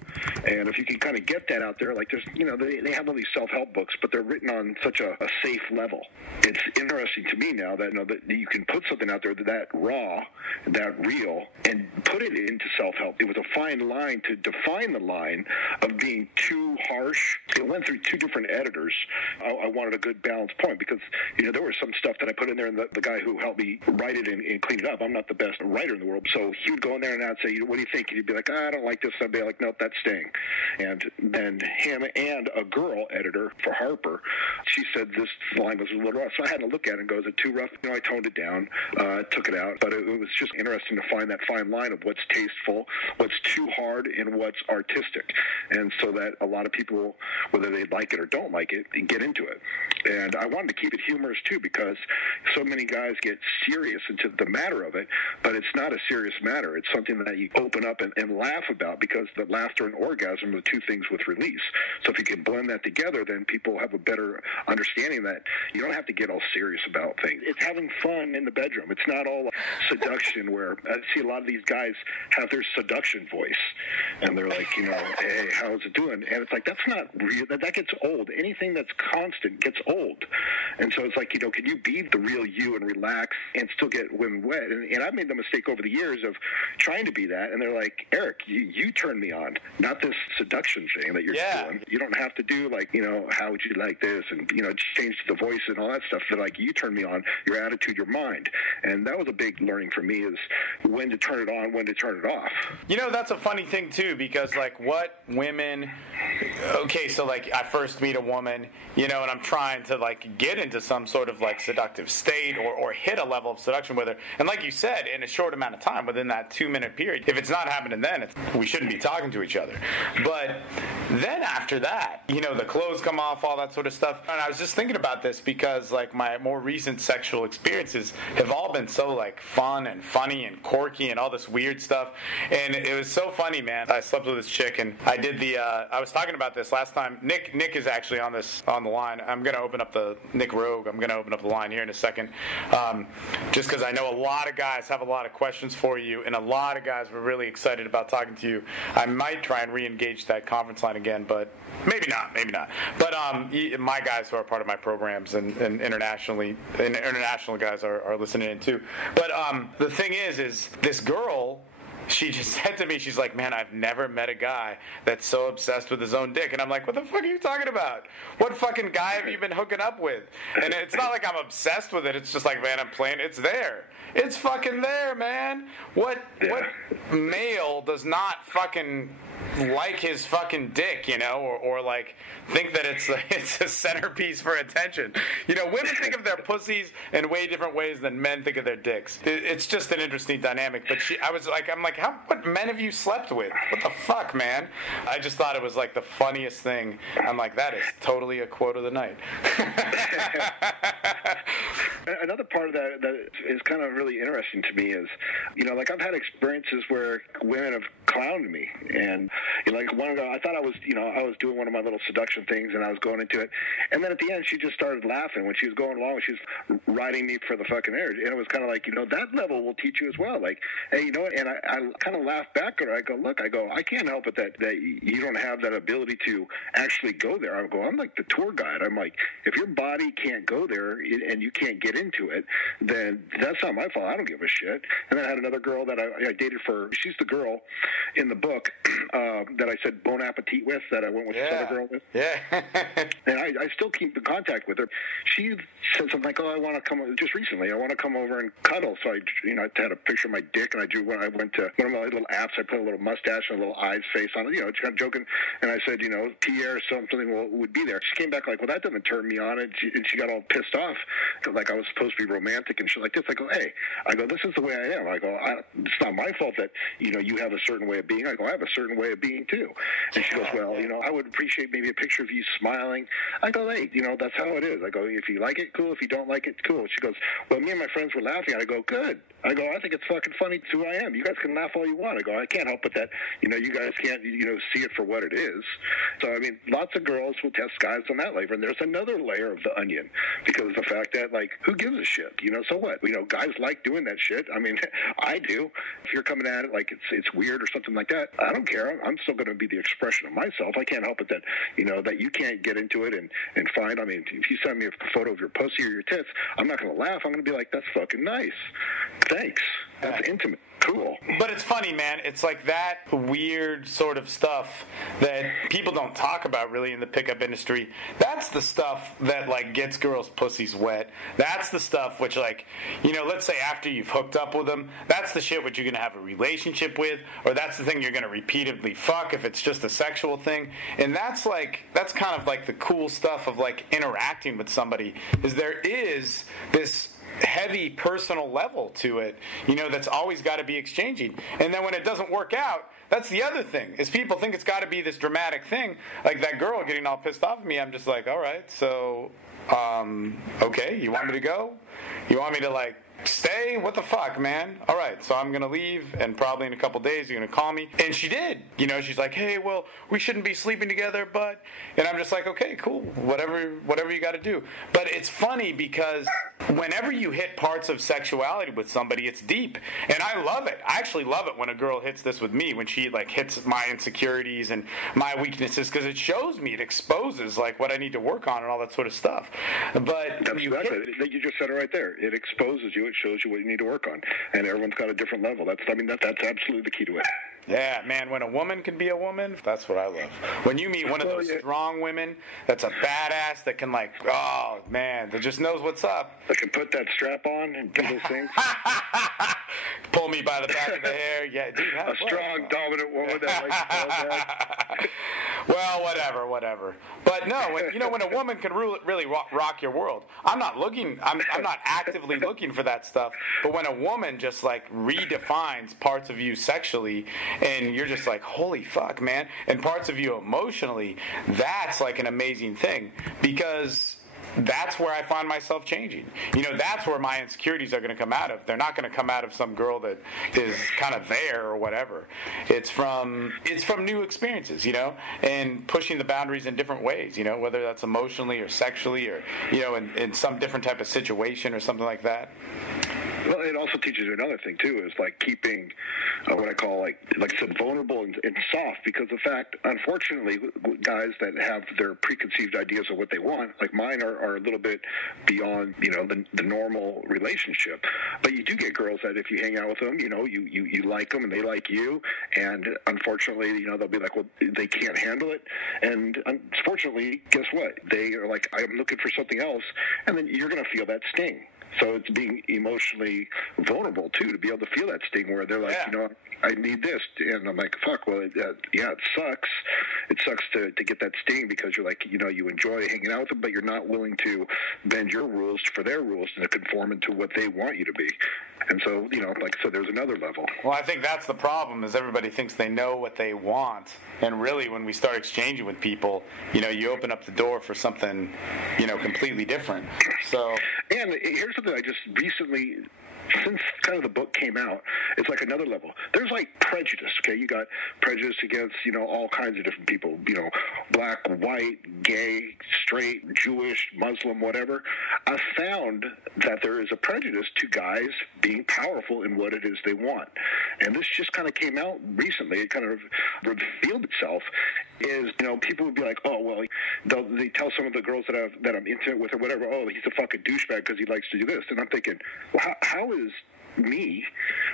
And if you can kind of get that out there, like there's, they have all these self-help books, but they're written on such a safe level. It's interesting to me now that, that you can put something out there that raw, that real, and put it into self-help. It was a fine line to define the line of being too harsh. It went through two different editors. I wanted a good balance point because, there was some stuff that I put in there, and the guy who helped me write it and clean it up, I'm not the best writer in the world, so he would go in there and I'd say, what do you think? And he'd be like, I don't like this. I'd be like, nope, that's staying. And then him and a girl editor for Harper, she said this line was a little rough. So I had to look at it and go, is it too rough? I toned it down, took it out. But it was just interesting to find that fine line of what's tasteful, what's too hard, and what's artistic. And so that a lot of people, whether they like it or don't like it, get into it. And I wanted to keep it humorous too, because so many guys get serious into the matter of it, but it's not a serious matter. It's something that you open up and laugh about, because the laughter and orgasm are the two things with release. So if you can blend that together, then people have a better understanding that you don't have to get all serious about things. It's having fun in the bedroom. It's not all seduction, where I see a lot of these guys have their seduction voice, and they're like, hey, how's it doing? And it's like, that's not real. That gets old. Anything that's constant gets old. And so it's like, can you be the real you and relax and still get women wet? And I've made the mistake over the years of trying to be that, and they're like, Eric, you turn me on, not this seduction thing that you're doing. You don't have to do like, how would you like this, and change the voice and all that stuff. They're like, you turn me on, your attitude, your mind. And that was a big learning for me, is when to turn it on, when to turn it off. That's a funny thing too, because like what women, okay, so like I first meet a woman, and I'm trying to like get into some sort of like seductive state or hit a level of seduction with her. And like you said, in a short amount of time, within that 2-minute period, if it's not happening then, we shouldn't be talking to each other. But then after that, the clothes come off, all that sort of stuff. And I was just thinking about this because like my more recent sexual experiences have all been so like fun and funny and quirky and all this weird stuff. And it was so funny, man. I slept with this chick, and I did I was talking about this last time. Nick is actually on the line. I'm going to open up Nick Rogue. I'm going to open up the line here in a second. Just because I know a lot of guys have a lot of questions for you, and a lot of guys were really excited about talking to you. I might try and re-engage that conference line again, but maybe not. But my guys who are part of my programs and internationally, and international guys are listening in too. But the thing is this girl, she just said to me, she's like, man, I've never met a guy that's so obsessed with his own dick. And I'm like, what the fuck are you talking about? What fucking guy have you been hooking up with? And it's not like I'm obsessed with it. It's just like, man, I'm playing. It's there. It's fucking there, man. What male does not fucking like his fucking dick, or like think that it's a centerpiece for attention. Women think of their pussies in way different ways than men think of their dicks. It's just an interesting dynamic. But I'm like, what men have you slept with? What the fuck, man? I just thought it was like the funniest thing. I'm like, that is totally a quote of the night. Another part of that is kind of really interesting to me is, like I've had experiences where women have clowned me, and like one ago, I thought I was doing one of my little seduction things, and I was going into it, and then at the end, she just started laughing when she was going along. She was riding me for the fucking air, and it was kind of like, that level will teach you as well. Like, hey, you know what? And I kind of laughed back at her. I go, look, I can't help it that you don't have that ability to actually go there. I go, I'm like the tour guide. I'm like, if your body can't go there and you can't get into it, then that's not my fault. I don't give a shit. And then I had another girl that I dated she's the girl in the book that I said bon appetit with, that I went with this other girl with. Yeah. And I still keep in contact with her. She said something like, oh, I want to come, just recently, I want to come over and cuddle. So I had a picture of my dick, and I went to one of my little apps. I put a little mustache and a little eyes face on it, just kind of joking. And I said, Pierre, something would be there. She came back like, well, that doesn't turn me on. And she got all pissed off, like I was supposed to be romantic and shit like this. I go, hey, this is the way I am. I go, it's not my fault that, you have a certain way of being. I go, I have a certain way of being too. And she goes, well, I would appreciate maybe a picture of you smiling. I go, hey, that's how it is. I go, if you like it, cool. If you don't like it, cool. She goes, well, me and my friends were laughing. I go, good. I go, I think it's fucking funny. It's who I am. You guys can laugh all you want. I go, I can't help it that, you guys can't, see it for what it is. So, lots of girls will test guys on that layer. And there's another layer of the onion, because the fact that, like, who gives a shit? So what? Guys like doing that shit. I do. If you're coming at it like it's weird or something like that, I don't care. I'm still going to be the expression of myself. I can't help it that, that you can't get into it and find, I mean, if you send me a photo of your pussy or your tits, I'm not going to laugh. I'm going to be like, that's fucking nice. Thanks. That's intimate. Cool. But it's funny, man. It's like that weird sort of stuff that people don't talk about really in the pickup industry. That's the stuff that, like, gets girls' pussies wet. That's the stuff which, like, let's say after you've hooked up with them, that's the shit which you're going to have a relationship with, or that's the thing you're going to repeatedly fuck if it's just a sexual thing. And that's kind of like the cool stuff of, like, interacting with somebody, is there is this heavy personal level to it, that's always got to be exchanging. And then when it doesn't work out, that's the other thing, is people think it's got to be this dramatic thing. Like that girl getting all pissed off at me, I'm just like, all right, so, okay, you want me to go? You want me to, like, stay? What the fuck, man? All right, so I'm going to leave, and probably in a couple days you're going to call me. And she did. She's like, hey, well, we shouldn't be sleeping together, but... And I'm just like, okay, cool, whatever you got to do. But it's funny because whenever you hit parts of sexuality with somebody, it's deep. And I love it. I actually love it when a girl hits this with me, when she, like, hits my insecurities and my weaknesses, because it shows me, it exposes, like, what I need to work on and all that sort of stuff. But... That's exactly. You just said it right there. It exposes you. It shows you what you need to work on, and everyone's got a different level. That's absolutely the key to it. Yeah, man, when a woman can be a woman, that's what I love. When you meet one of those strong women that's a badass that can, like, oh, man, that just knows what's up. That can put that strap on and do those things. Pull me by the back of the hair. Yeah, dude. A strong, dominant woman that likes to fall back. Well, whatever. But no, when a woman can really rock your world, I'm not actively looking for that stuff. But when a woman just, like, redefines parts of you sexually, and you're just like, holy fuck, man, and parts of you emotionally, that's like an amazing thing, because that's where I find myself changing. That's where my insecurities are going to come out of. They're not going to come out of some girl that is kind of there or whatever. It's from new experiences, and pushing the boundaries in different ways, whether that's emotionally or sexually or, in some different type of situation or something like that. Well, it also teaches you another thing too, is like keeping what I call like I said, vulnerable and soft, because the fact, unfortunately, guys that have their preconceived ideas of what they want, like mine, are a little bit beyond the normal relationship. But you do get girls that if you hang out with them, you like them and they like you, and unfortunately, they'll be like, well, they can't handle it, and unfortunately, guess what? They are like, I'm looking for something else, and then you're going to feel that sting. So it's being emotionally vulnerable, too, to be able to feel that sting where they're like, I need this. And I'm like, fuck, well, it sucks. It sucks to get that sting, because you're like, you enjoy hanging out with them, but you're not willing to bend your rules for their rules and to conform into what they want you to be. And so, so there's another level. Well, I think that's the problem, is everybody thinks they know what they want. And really, when we start exchanging with people, you open up the door for something, completely different. So, and here's something I just recently, since kind of the book came out, it's like another level. There's like prejudice, okay? You got prejudice against, all kinds of different people, black, white, gay, straight, Jewish, Muslim, whatever. I found that there is a prejudice to guys being powerful in what it is they want. And this just kind of came out recently. It kind of revealed itself, is, people would be like, oh, well, they tell some of the girls that I'm intimate with or whatever, oh, he's a fucking douchebag because he likes to do this. And I'm thinking, well, how is me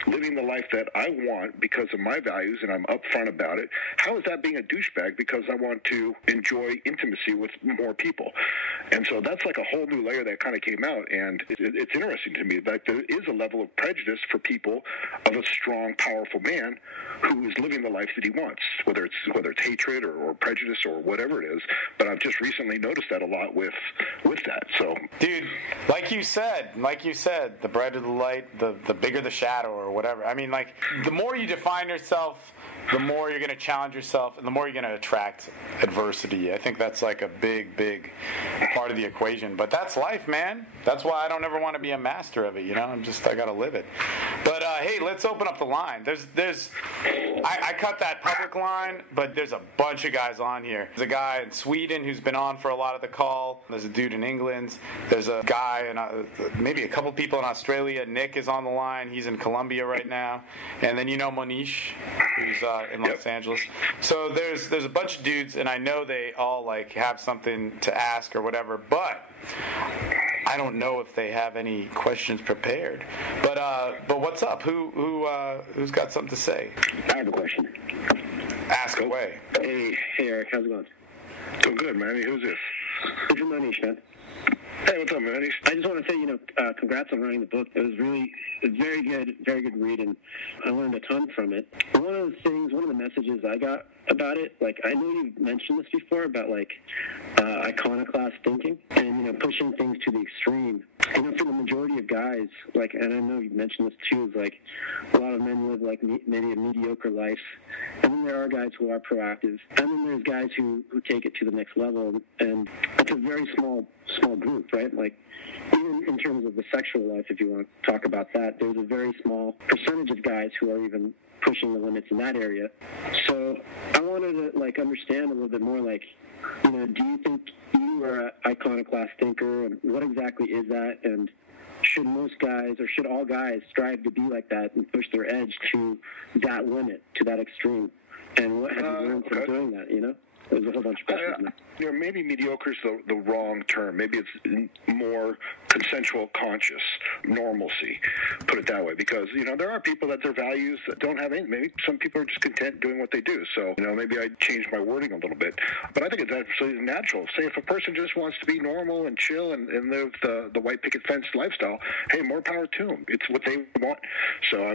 living the life that I want because of my values and I'm upfront about it, how is that being a douchebag because I want to enjoy intimacy with more people? And so that's like a whole new layer that kind of came out, and it's interesting to me that there is a level of prejudice for people of a strong, powerful man who is living the life that he wants, whether it's hatred or prejudice or whatever it is. But I've just recently noticed that a lot with that. So, dude, like you said, the brighter the light, the bigger the shadow, or whatever. I mean, like, the more you define yourself, the more you're going to challenge yourself, and the more you're going to attract adversity. I think that's like a big part of the equation. But that's life, man. That's why I don't ever want to be a master of it. I got to live it. But hey, let's open up the line. I cut that public line, but there's a bunch of guys on here. There's a guy in Sweden who's been on for a lot of the call. There's a dude in England. There's a guy and maybe a couple people in Australia. Nick is on the line. He's in Colombia right now. And then Monish, who's in Los Angeles. So there's a bunch of dudes, and I know they all like have something to ask or whatever, but I don't know if they have any questions prepared. But what's up? Who's got something to say? I have a question. Ask away. Hey, Eric, how's it going? Doing good, man. Who's this? This is Manish, man. Hey, what's up, Manish? I just want to say, congrats on writing the book. It was really very good read, and I learned a ton from it. One of the messages I got about it, like, I know you've mentioned this before about, like, iconoclast thinking and, pushing things to the extreme. For the majority of guys, like, and I know you mentioned this too, is like a lot of men live like maybe a mediocre life, and then there are guys who are proactive, and then there's guys who take it to the next level, and it's a very small group, right? Like, even in terms of the sexual life, if you want to talk about that, there's a very small percentage of guys who are even pushing the limits in that area. So I wanted to, like, understand a little bit more, like, do you think you are an iconoclast thinker, and what exactly is that, and should most guys, or should all guys, strive to be like that and push their edge to that limit, to that extreme? And what have you learned from doing that, There's a whole bunch of questions. Maybe mediocre is the wrong term. Maybe it's more consensual conscious normalcy, put it that way, because, there are people that their values don't have any. Maybe some people are just content doing what they do. So, maybe I changed my wording a little bit. But I think it's absolutely natural. Say if a person just wants to be normal and chill and live the white picket fence lifestyle, hey, more power to them. It's what they want. So, I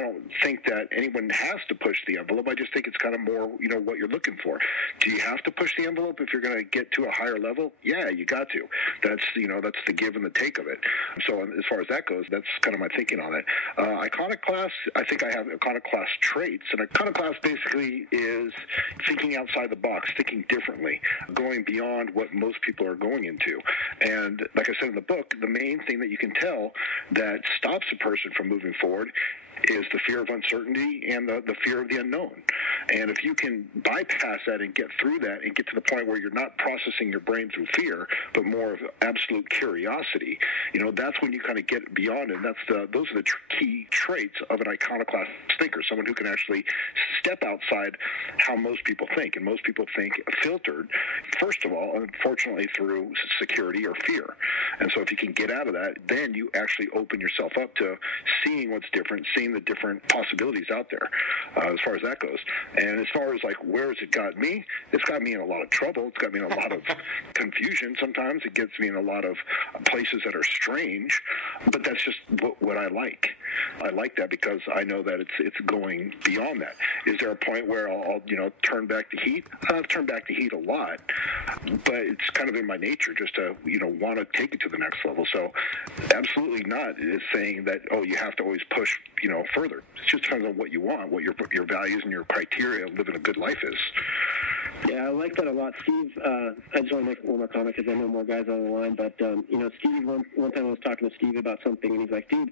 don't think that anyone has to push the envelope. I just think it's kind of more, what you're looking for. Do you have to push the envelope if you're going to get to a higher level? Yeah, you got to. That's the give and the take of it. So as far as that goes, that's kind of my thinking on it. Iconoclast, I think I have iconoclast traits, and iconoclast basically is thinking outside the box, thinking differently, going beyond what most people are going into. And like I said in the book, the main thing that you can tell that stops a person from moving forward is the fear of uncertainty and the fear of the unknown. And if you can bypass that and get through that and get to the point where you're not processing your brain through fear, but more of absolute curiosity, that's when you kind of get beyond it. And those are the key traits of an iconoclast thinker, someone who can actually step outside how most people think. And most people think filtered, first of all, unfortunately, through security or fear. And so if you can get out of that, then you actually open yourself up to seeing what's different, seeing the different possibilities out there, as far as that goes. And as far as, like, where has it got me? It's got me in a lot of trouble. It's got me in a lot of confusion. Sometimes it gets me in a lot of places that are strange, but that's just what I like. I like that because I know that it's going beyond that. Is there a point where I'll turn back the heat? I've turned back the heat a lot, but it's kind of in my nature just to, want to take it to the next level. So absolutely not is saying that, you have to always push, further. It just depends on what you want, what your values and your criteria of living a good life is. Yeah, I like that a lot. Steve, I just want to make one more comment because I know more guys on the line, but, Steve, one time I was talking to Steve about something, and he's like, dude,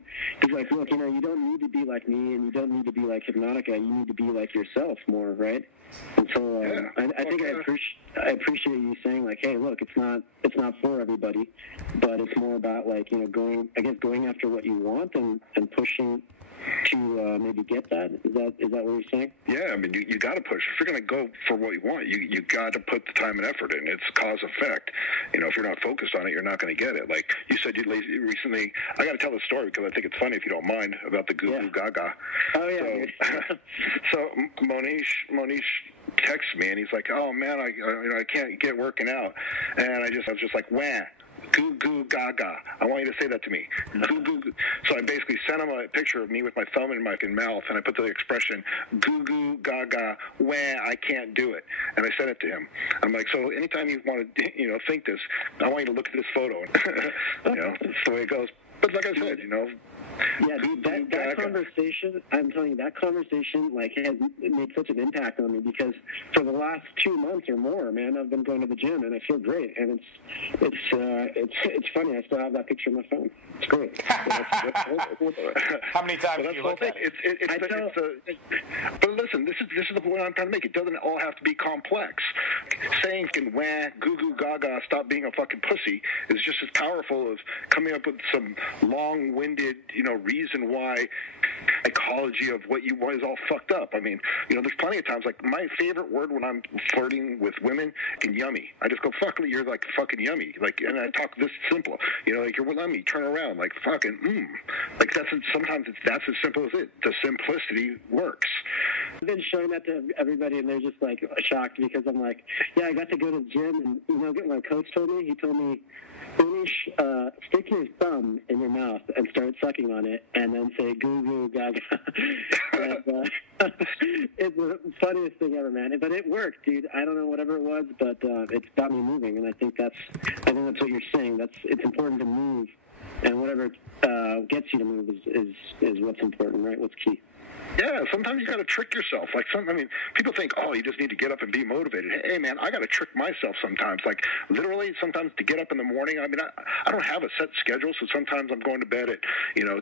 look, you don't need to be like me, and you don't need to be like Hypnotica. You need to be like yourself more, right? And so I think I appreciate you saying, like, hey, look, it's not for everybody, but it's more about, like, going after what you want and pushing to maybe get that. Is that what you're saying? Yeah, I mean, you got to push. If you're going to go for what you want, you got to put the time and effort in. It's cause effect. If you're not focused on it, you're not going to get it. Like you said, you recently. I got to tell the story because I think it's funny if you don't mind about the Goo Goo Gaga. Oh yeah. So Monish texts me and he's like, "Oh man, I can't get working out," and I was just like, "Wah." Goo Goo Gaga. I want you to say that to me. Goo Goo. So I basically sent him a picture of me with my thumb in my mouth, and I put the expression Goo Goo Gaga. Wah, I can't do it. And I sent it to him. I'm like, so anytime you want to, think this, I want you to look at this photo. That's the way it goes. But like I said, Yeah, dude, that conversation, I'm telling you, that conversation, like, has made such an impact on me because for the last 2 months or more, man, I've been going to the gym and I feel great. And it's funny. I still have that picture on my phone. It's great. How many times do you look at it? But listen, this is the point I'm trying to make. It doesn't all have to be complex. Saying wah, goo goo gaga, stop being a fucking pussy is just as powerful as coming up with some long-winded, reason why psychology of what is all fucked up. I mean, there's plenty of times, like, my favorite word when I'm flirting with women is yummy. I just go, fuck, you're like fucking yummy. Like, and I talk this simple, like, you're yummy, turn around, like, fucking, Like, sometimes that's as simple as it. The simplicity works. I've been showing that to everybody, and they're just, like, shocked because I'm like, yeah, I got to go to the gym, and, get my coach told me, he told me, finish, stick your thumb in your mouth and start sucking on it, and then say goo goo gaga. And, it's the funniest thing ever, man. But it worked, dude. I don't know whatever it was, but it's got me moving, and I think that's what you're saying. It's important to move, and whatever gets you to move is what's important, right? What's key. Yeah, sometimes you got to trick yourself. Like, people think, oh, you just need to get up and be motivated. Hey, man, I got to trick myself sometimes. Like, literally, sometimes to get up in the morning. I mean, I don't have a set schedule, so sometimes I'm going to bed at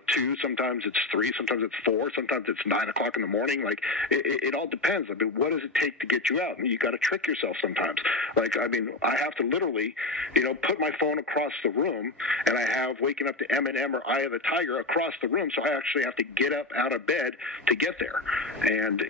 2, sometimes it's 3, sometimes it's 4, sometimes it's 9 o'clock in the morning. Like, it all depends. I mean, what does it take to get you out? And you got to trick yourself sometimes. Like, I mean, I have to literally, put my phone across the room, and I have Waking Up to Eminem or Eye of the Tiger across the room, so I actually have to get up out of bed to get there. And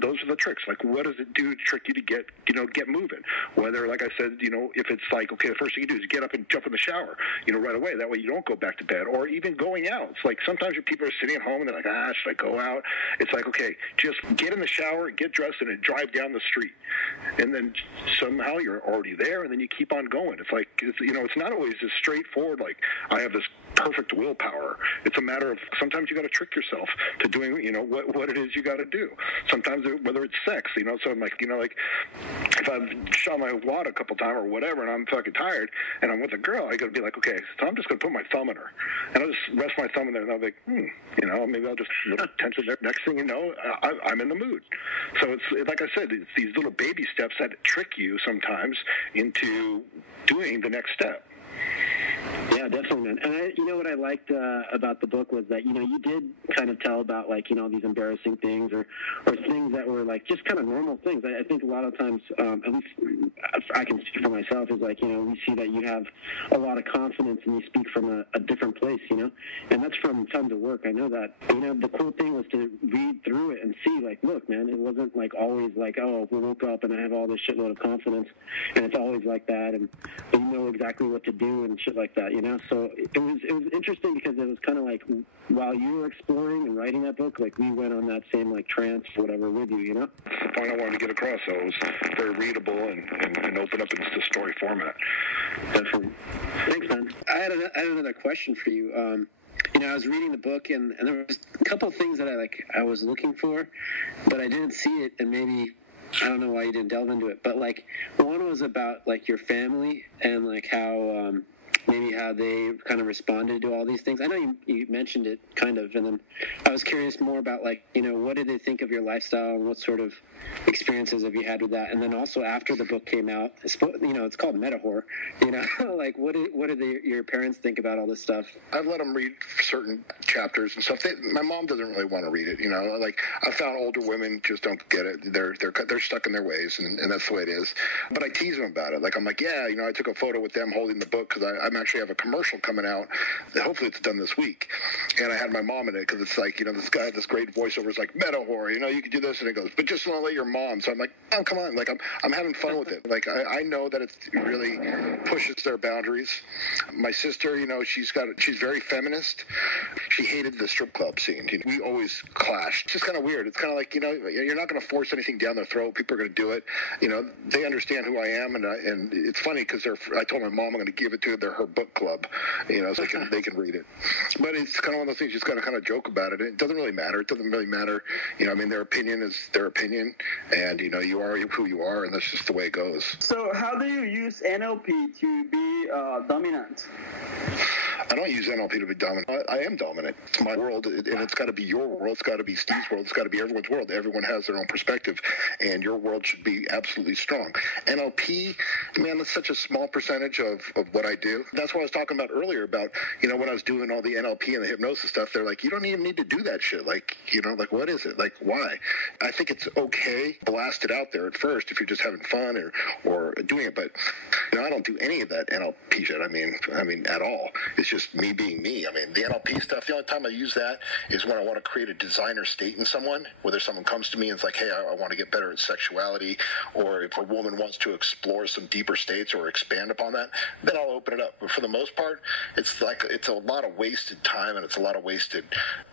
those are the tricks. Like, what does it do to trick you to get moving? Whether, like I said, if it's like, okay, the first thing you do is get up and jump in the shower right away, that way you don't go back to bed. Or even going out. It's like, sometimes your people are sitting at home and they're like, should I go out? It's like, okay, just get in the shower, get dressed, and then drive down the street, and then somehow you're already there, and then you keep on going. It's like, it's not always as straightforward, like, I have this perfect willpower. It's a matter of, sometimes you got to trick yourself to doing what it is you got to do. Sometimes whether it's sex, so I'm like, if I've shot my wad a couple times or whatever, and I'm fucking tired, and I'm with a girl, I got to be like, okay, so I'm just going to put my thumb in her, and I'll just rest my thumb in there, and I'll be like, maybe I'll just little tension there. Next thing you know, I'm in the mood. So it's like I said, it's these little baby steps that trick you sometimes into doing the next step. Yeah, definitely, man. And what I liked about the book was that, you did kind of tell about, like, these embarrassing things or things that were, like, just kind of normal things. I think a lot of times, at least I can speak for myself, is like, we see that you have a lot of confidence and you speak from a different place, and that's from tons of work. I know that. The cool thing was to read through it and see, like, look, man, it wasn't, like, always like, oh, we woke up and I have all this shitload of confidence, and it's always like that, and you know exactly what to do and shit like that, So it was interesting because it was kind of like, while you were exploring and writing that book, like, we went on that same, like, trance or whatever with you, That's the point I wanted to get across. So it was very readable and open up into the story format. Definitely. Thanks, man. I had another question for you. I was reading the book, and there was a couple of things that I was looking for, but I didn't see it, and maybe I don't know why you didn't delve into it. But, like, one was about, like, your family and, like, how maybe how they kind of responded to all these things. I know you mentioned it kind of, and then I was curious more about, like, what did they think of your lifestyle and what sort of experiences have you had with that? And then also after the book came out, it's called Metawhore, like, what did your parents think about all this stuff? I've let them read certain chapters and stuff. My mom doesn't really want to read it, like, I found older women just don't get it. They're stuck in their ways, and that's the way it is. But I tease them about it. Like, I'm like, yeah, I took a photo with them holding the book because I actually have a commercial coming out. Hopefully it's done this week. And I had my mom in it because it's like, this guy, this great voiceover is like, Metawhore, you could do this. And it goes, but just want to let your mom. So I'm like, oh, come on. Like, I'm having fun with it. Like, I know that it really pushes their boundaries. My sister, she's very feminist. She hated the strip club scene. We always clashed. It's just kind of weird. It's kind of like, you're not going to force anything down their throat. People are going to do it. They understand who I am. And it's funny because I told my mom I'm going to give it to her book club, so they can read it. But it's kind of one of those things you just got to kind of joke about it. It doesn't really matter. It doesn't really matter. Their opinion is their opinion, and you are who you are, and that's just the way it goes. So how do you use NLP to be dominant? I don't use NLP to be dominant. I am dominant. It's my world, and it's got to be your world. It's got to be Steve's world. It's got to be everyone's world. Everyone has their own perspective, and your world should be absolutely strong. NLP, man, that's such a small percentage of what I do. That's what I was talking about earlier about, when I was doing all the NLP and the hypnosis stuff, they're like, you don't even need to do that shit. Like, like, what is it? Like, why? I think it's okay, blast it out there at first if you're just having fun or doing it. But, I don't do any of that NLP shit. I mean, at all. It's is just me being me. I mean, the NLP stuff, the only time I use that is when I want to create a designer state in someone, whether someone comes to me and it's like, hey, I want to get better at sexuality, or if a woman wants to explore some deeper states or expand upon that, then I'll open it up. But for the most part, it's a lot of wasted time and it's a lot of wasted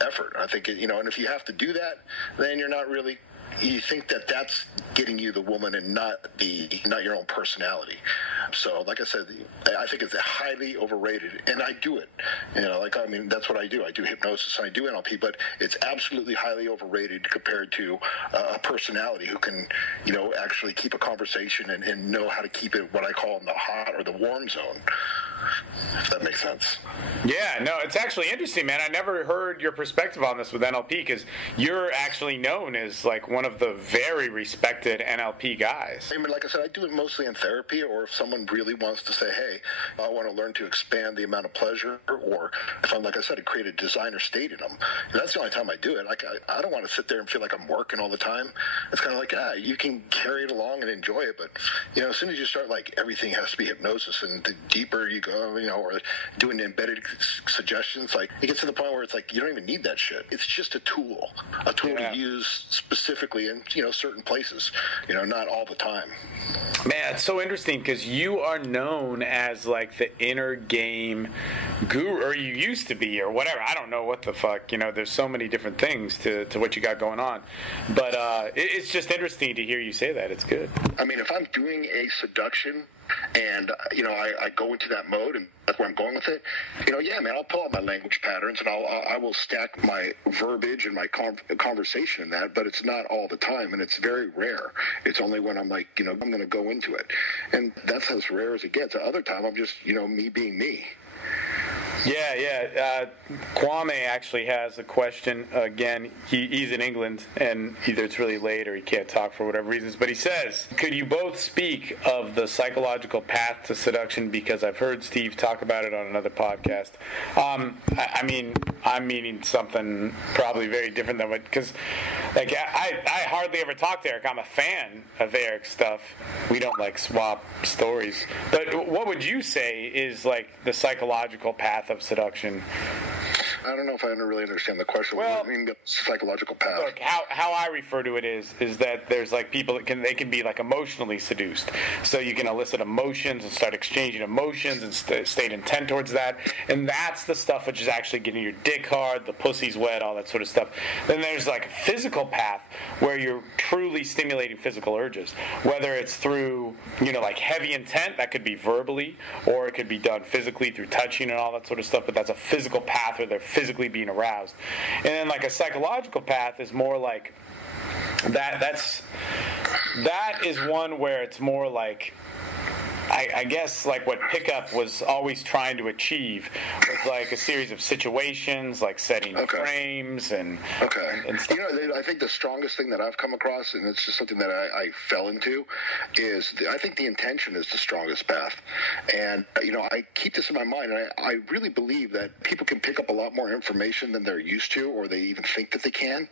effort. I think, and if you have to do that, then you're not really, you think that that's getting you the woman and not your own personality. So, like I said, I think it's highly overrated, and I do it. That's what I do. I do hypnosis and I do NLP, but it's absolutely highly overrated compared to a personality who can, actually keep a conversation and know how to keep it what I call in the hot or the warm zone. If that makes sense. Yeah, no, it's actually interesting, man. I never heard your perspective on this with NLP, because you're actually known as like one of the very respected NLP guys. I mean, like I said, I do it mostly in therapy, or if someone really wants to say, hey, I want to learn to expand the amount of pleasure, or if I'm, like I said, to create a designer state in them. And that's the only time I do it. Like, I don't want to sit there and feel like I'm working all the time. It's kind of like, you can carry it along and enjoy it, but, as soon as you start, like, everything has to be hypnosis, and the deeper you go, or doing embedded suggestions, like, it gets to the point where it's like, you don't even need that shit. It's just a tool to use specifically in, certain places, not all the time. Man, it's so interesting, because you are known as like the inner game guru, or you used to be, or whatever. I don't know what the fuck, there's so many different things to what you got going on. But it's just interesting to hear you say that. It's good. I mean, if I'm doing a seduction and, I go into that mode, and that's where I'm going with it, I'll pull out my language patterns, and I will stack my verbiage and my conversation in that, but it's not all the time, and it's very rare. It's only when I'm like, I'm going to go into it. And that's as rare as it gets. Other time, I'm just, me being me. Yeah. Kwame actually has a question. Again, he's in England, and either it's really late or he can't talk for whatever reasons. But he says, could you both speak of the psychological path to seduction? Because I've heard Steve talk about it on another podcast. I'm meaning something probably very different than what, because like I hardly ever talk to Eric. I'm a fan of Eric's stuff. We don't like swap stories. But what would you say is like the psychological path of seduction? I don't know if I really understand the question. Well, what do you mean psychological path? Look, how I refer to it is that there's like people that they can be like emotionally seduced. So you can elicit emotions and start exchanging emotions and state intent towards that. And that's the stuff which is actually getting your dick hard, the pussy's wet, all that sort of stuff. Then there's like a physical path where you're truly stimulating physical urges. Whether it's through, like heavy intent, that could be verbally, or it could be done physically through touching and all that sort of stuff. But that's a physical path where they're physically being aroused. And then like a psychological path is more like that is one where it's more like I guess like what Pickup was always trying to achieve was like a series of situations, like setting frames and stuff. I think the strongest thing that I've come across, and it's just something that I fell into, is I think the intention is the strongest path. And I keep this in my mind, and I really believe that people can pick up a lot more information than they're used to, or they even think that they can.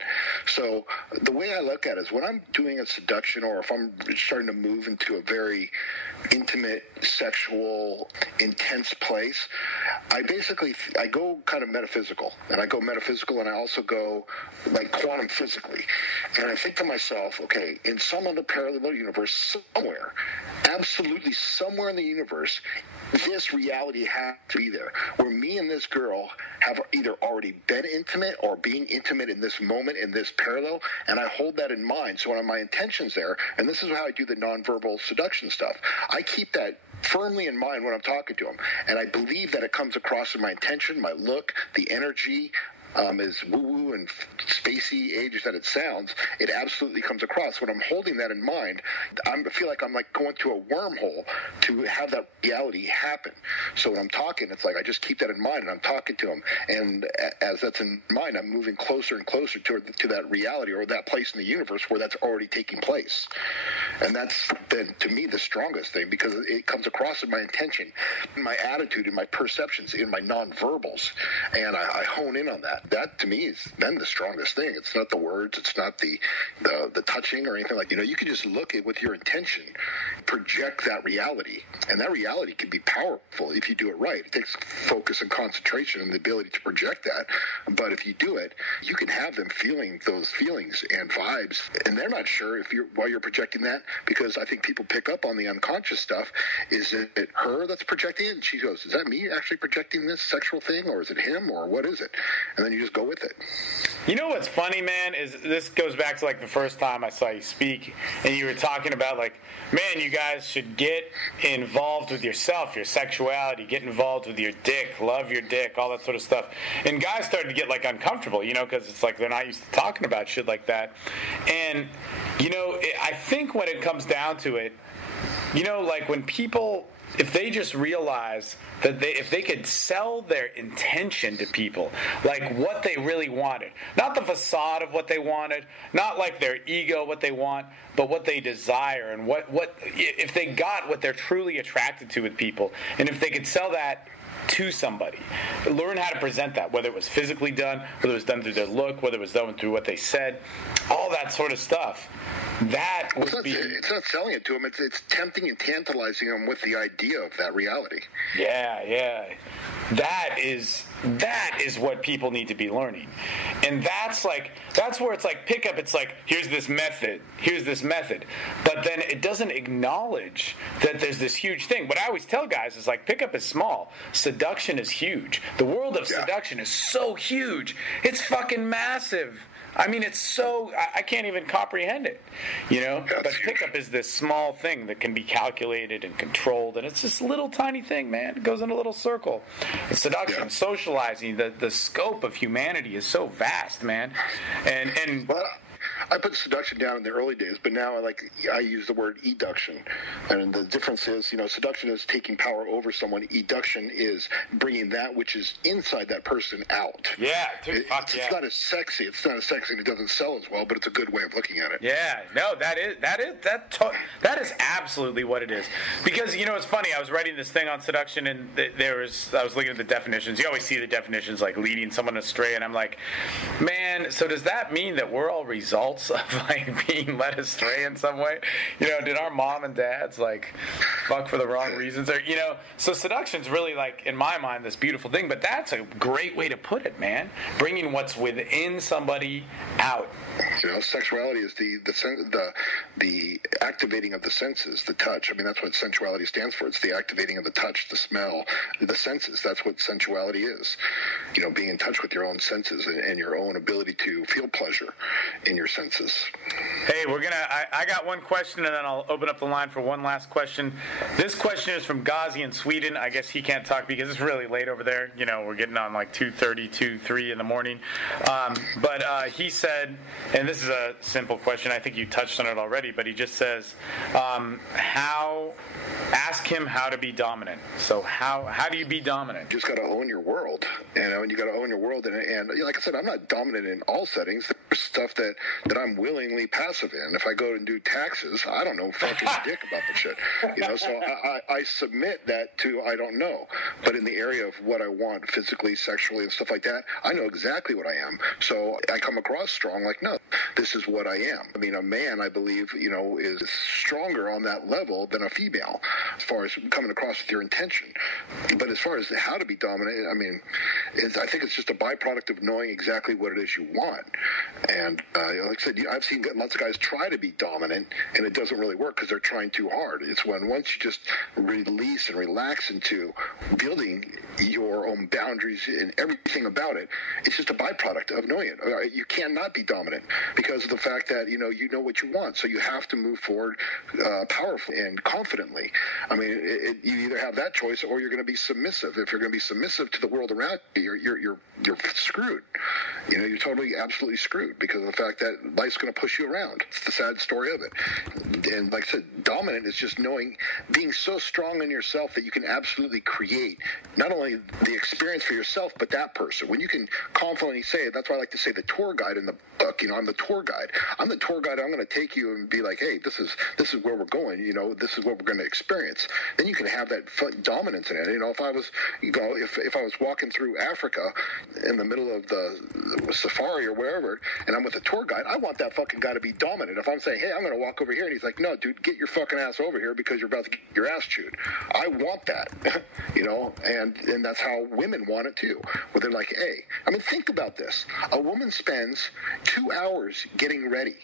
So the way I look at it is when I'm doing a seduction, or if I'm starting to move into a very intimate, sexual, intense place, I go kind of metaphysical, and I also go like quantum physically, and I think to myself, okay, in some other parallel universe somewhere, absolutely somewhere in the universe, this reality has to be there, where me and this girl have either already been intimate or being intimate in this moment, in this parallel, and I hold that in mind. So when my intention's there, and this is how I do the nonverbal seduction stuff, I keep that firmly in mind when I'm talking to them, and I believe that it comes across in my intention, my look, the energy, as woo-woo and spacey age that it sounds, it absolutely comes across. When I'm holding that in mind, I feel like I'm like going to a wormhole to have that reality happen. So when I'm talking, it's like I just keep that in mind, and I'm talking to them. And as that's in mind, I'm moving closer and closer to that reality, or that place in the universe where that's already taking place. And that's been, to me, the strongest thing, because it comes across in my intention, in my attitude, in my perceptions, in my nonverbals, and I hone in on that. that to me is then the strongest thing. It's not the words, it's not the touching or anything like. You can just look at with your intention, project that reality, and that reality can be powerful if you do it right. It takes focus and concentration and the ability to project that. But if you do it, you can have them feeling those feelings and vibes, and they're not sure while you're projecting that, because I think people pick up on the unconscious stuff. Is it her that's projecting it? And she goes, is that me actually projecting this sexual thing, or is it him, or what is it? And then you just go with it. You know what's funny, man, is this goes back to like the first time I saw you speak, and you were talking about like, man, you guys should get involved with yourself, your sexuality, get involved with your dick, love your dick, all that sort of stuff. And guys started to get like uncomfortable, because it's like they're not used to talking about shit like that. And, I think when it comes down to it, like when people, if they just realize that if they could sell their intention to people, like what they really wanted, not the facade of what they wanted, not like their ego, what they want, but what they desire, and what if they got what they're truly attracted to with people, and if they could sell that to somebody, learn how to present that, whether it was physically done, whether it was done through their look, whether it was done through what they said, all that sort of stuff. That would be. It's not selling it to them. It's tempting and tantalizing them with the idea of that reality. Yeah. That is what people need to be learning, and that's where it's like pickup. It's like here's this method, but then it doesn't acknowledge that there's this huge thing. What I always tell guys is like pickup is small, seduction is huge. The world of seduction is so huge. It's fucking massive. I mean, it's so, I can't even comprehend it, But pickup is this small thing that can be calculated and controlled, and it's this little tiny thing, man. It goes in a little circle. And seduction, socializing, the scope of humanity is so vast, man. And well, I put seduction down in the early days, but now I use the word eduction. And the difference is, seduction is taking power over someone. Eduction is bringing that which is inside that person out. Yeah, dude, it's not as sexy. It's not as sexy, and it doesn't sell as well, but it's a good way of looking at it. Yeah, no, that is absolutely what it is. Because it's funny. I was writing this thing on seduction, and I was looking at the definitions. You always see the definitions like leading someone astray, and I'm like, man, so does that mean that we're all results of like being led astray in some way? Did our mom and dads like fuck for the wrong reasons, or so seduction's really like, in my mind, this beautiful thing. But that's a great way to put it, man. Bringing what's within somebody out. Sexuality is the activating of the senses, the touch. I mean, that's what sensuality stands for. It's the activating of the touch, the smell, the senses. That's what sensuality is. Being in touch with your own senses and your own ability to feel pleasure in your senses. Hey, I got one question, and then I'll open up the line for one last question. This question is from Gazi in Sweden. I guess he can't talk because it's really late over there. We're getting on like 2:30, 3 in the morning. But he said, and this is a simple question, I think you touched on it already, but he just says, ask him how to be dominant. So how do you be dominant? You just got to own your world, and you got to own your world. And like I said, I'm not dominant in all settings. There's stuff that I'm willingly passive in. If I go and do taxes, I don't know fucking dick about the shit. So I submit that to I don't know. But in the area of what I want physically, sexually, and stuff like that, I know exactly what I am. So I come across strong, like, no, this is what I am. I mean, a man, I believe, is stronger on that level than a female as far as coming across with your intention. But as far as how to be dominant, I mean, I think it's just a byproduct of knowing exactly what it is you want. And like I said, I've seen lots of guys try to be dominant, and it doesn't really work because they're trying too hard. It's once you just release and relax into building your own boundaries and everything about it, it's just a byproduct of knowing it. You cannot be dominant because of the fact that you know what you want. So you have to move forward powerfully and confidently. I mean, you either have that choice or you're going to be submissive. If you're going to be submissive to the world around you, you're screwed. You're totally, absolutely screwed because of the fact that life's going to push you around. It's the sad story of it. And like I said, dominant is just being so strong in yourself that you can absolutely create not only the experience for yourself, but that person. When you can confidently say it, that's why I like to say the tour guide in the book. I'm the tour guide. I'm the tour guide. I'm going to take you and be like, hey, this is where we're going. This is what we're going to experience. experience. Then you can have that dominance in it. You know, if I was, you know, if I was walking through Africa in the middle of the safari or wherever, and I'm with a tour guide, I want that fucking guy to be dominant. If I'm saying, hey, I'm going to walk over here, and he's like, no, dude, get your fucking ass over here because you're about to get your ass chewed. I want that, you know, and that's how women want it too. Where they're like, hey, I mean, think about this. A woman spends 2 hours getting ready.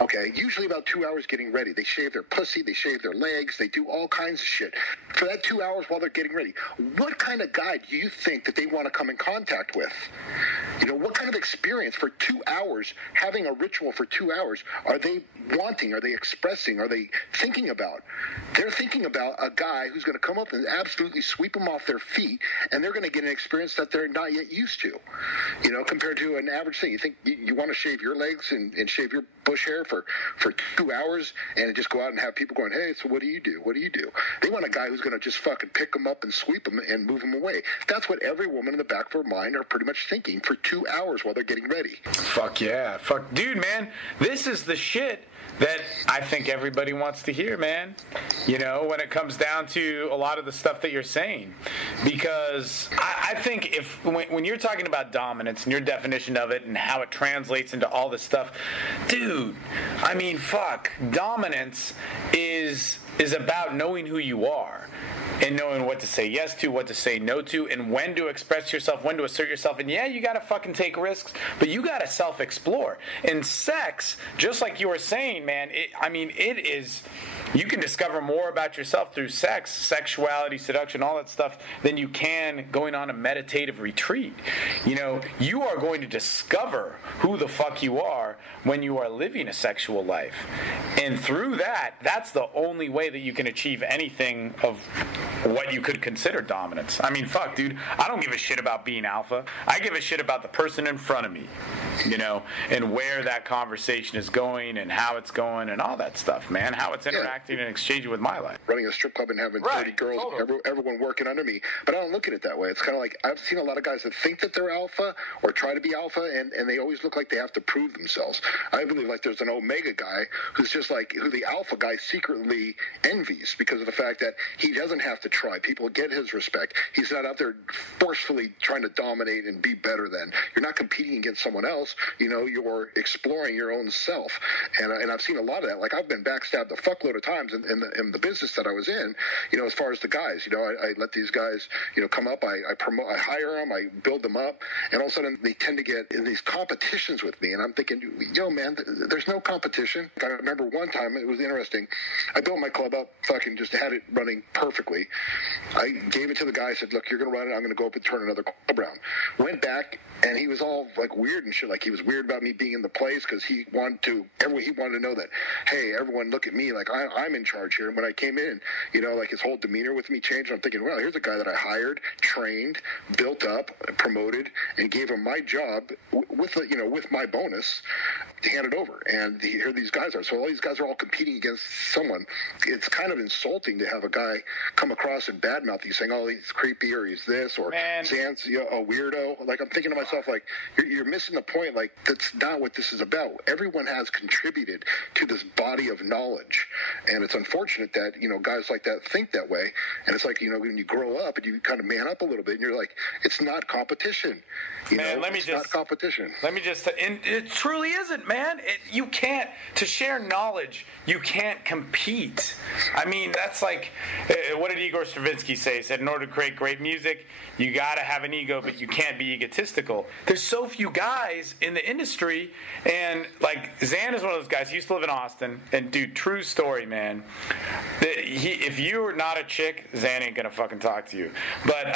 Okay, usually about 2 hours getting ready. They shave their pussy, they shave their legs, they do all kinds of shit. For that 2 hours while they're getting ready, what kind of guy do you think that they want to come in contact with? You know, what kind of experience for 2 hours, having a ritual for 2 hours, are they wanting, are they expressing, are they thinking about? They're thinking about a guy who's going to come up and absolutely sweep them off their feet, and they're going to get an experience that they're not yet used to, you know, compared to an average thing. You think you want to shave your legs and shave your bush hair for 2 hours and just go out and have people going, hey, so what do you do? What do you do? They want a guy who's going to just fucking pick them up and sweep them and move them away. That's what every woman in the back of her mind are pretty much thinking for 2 hours while they're getting ready. Fuck yeah. Fuck. Dude, man, this is the shit that I think everybody wants to hear, man. You know, when it comes down to a lot of the stuff that you're saying. Because I think when you're talking about dominance and your definition of it and how it translates into all this stuff, dude, I mean, fuck. Dominance is about knowing who you are and knowing what to say yes to, what to say no to, and when to express yourself, when to assert yourself. And yeah, you gotta fucking take risks, but you gotta self-explore. And sex, just like you were saying, man, it is, you can discover more about yourself through sex, sexuality, seduction, all that stuff, than you can going on a meditative retreat. You know, you are going to discover who the fuck you are when you are living a sexual life. And through that, that's the only way that you can achieve anything of what you could consider dominance. I mean, fuck, dude, I don't give a shit about being alpha. I give a shit about the person in front of me, you know, and where that conversation is going and how it's going and all that stuff, man, how it's interacting and exchanging with my life. Running a strip club and having 30 girls, totally. Everyone working under me. But I don't look at it that way. It's kind of like, I've seen a lot of guys that think that they're alpha or try to be alpha, and they always look like they have to prove themselves. I believe like there's an omega guy who's just like, who the alpha guy secretly envies because of the fact that he doesn't have to try. People get his respect. He's not out there forcefully trying to dominate and be better than. You're not competing against someone else. You know, you're exploring your own self. And I've seen a lot of that. Like, I've been backstabbed a fuckload of times in the business that I was in, you know, as far as the guys. You know, I let these guys, you know, come up. I promote, I hire them, I build them up, and all of a sudden they tend to get in these competitions with me. And I'm thinking, yo, man, there's no competition. I remember one time, it was interesting. I built my club up, fucking just had it running perfectly. I gave it to the guy. I said, look, you're going to run it. I'm going to go up and turn another club around. Went back, and he was all like weird and shit. Like, he was weird about me being in the place because he wanted to know that, hey, everyone look at me like I'm in charge here. And when I came in, you know, like his whole demeanor with me changed. I'm thinking, well, here's a guy that I hired, trained, built up, promoted, and gave him my job with my bonus to hand it over. And here these guys are. So all these guys are all competing against someone. It's kind of insulting to have a guy come across and badmouth you, saying, oh, he's creepy, or he's this, or Zan's a weirdo. Like, I'm thinking to myself, like, you're missing the point. Like, that's not what this is about. Everyone has contributed to this body of knowledge, and it's unfortunate that, you know, guys like that think that way. And it's like, you know, when you grow up and you kind of man up a little bit, and you're like, it's not competition. Not competition. Let me just, and it truly isn't, man. You can't, to share knowledge, you can't compete. I mean, that's like, what did Igor Stravinsky say? He said, in order to create great music, you got to have an ego, but you can't be egotistical. There's so few guys in the industry, and like, Zan is one of those guys. He used to live in Austin, and dude, true story, man. If you're not a chick, Zan ain't gonna fucking talk to you. But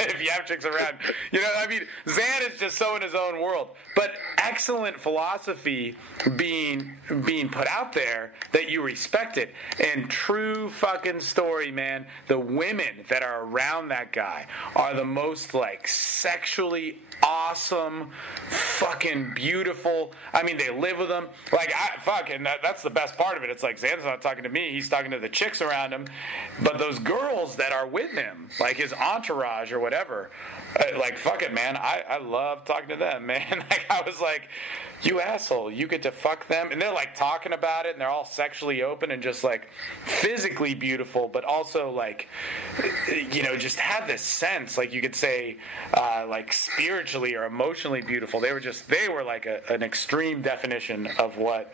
if you have chicks around, you know, I mean, Zan is just so in his own world. But excellent philosophy being put out there that you respect it. And true fucking story, man. The women that are around that guy are the most like sexually awesome, fucking beautiful. I mean, they live with them. Like, and that's the best part of it. It's like, Xander's not talking to me. He's talking to the chicks around him. But those girls that are with him, like his entourage or whatever, like, fuck it, man. I love talking to them, man. Like, I was like, you asshole, you get to fuck them? And they're, like, talking about it, and they're all sexually open and just, like, physically beautiful, but also, like, you know, just had this sense, like, you could say, like, spiritually or emotionally beautiful. They were like an extreme definition of what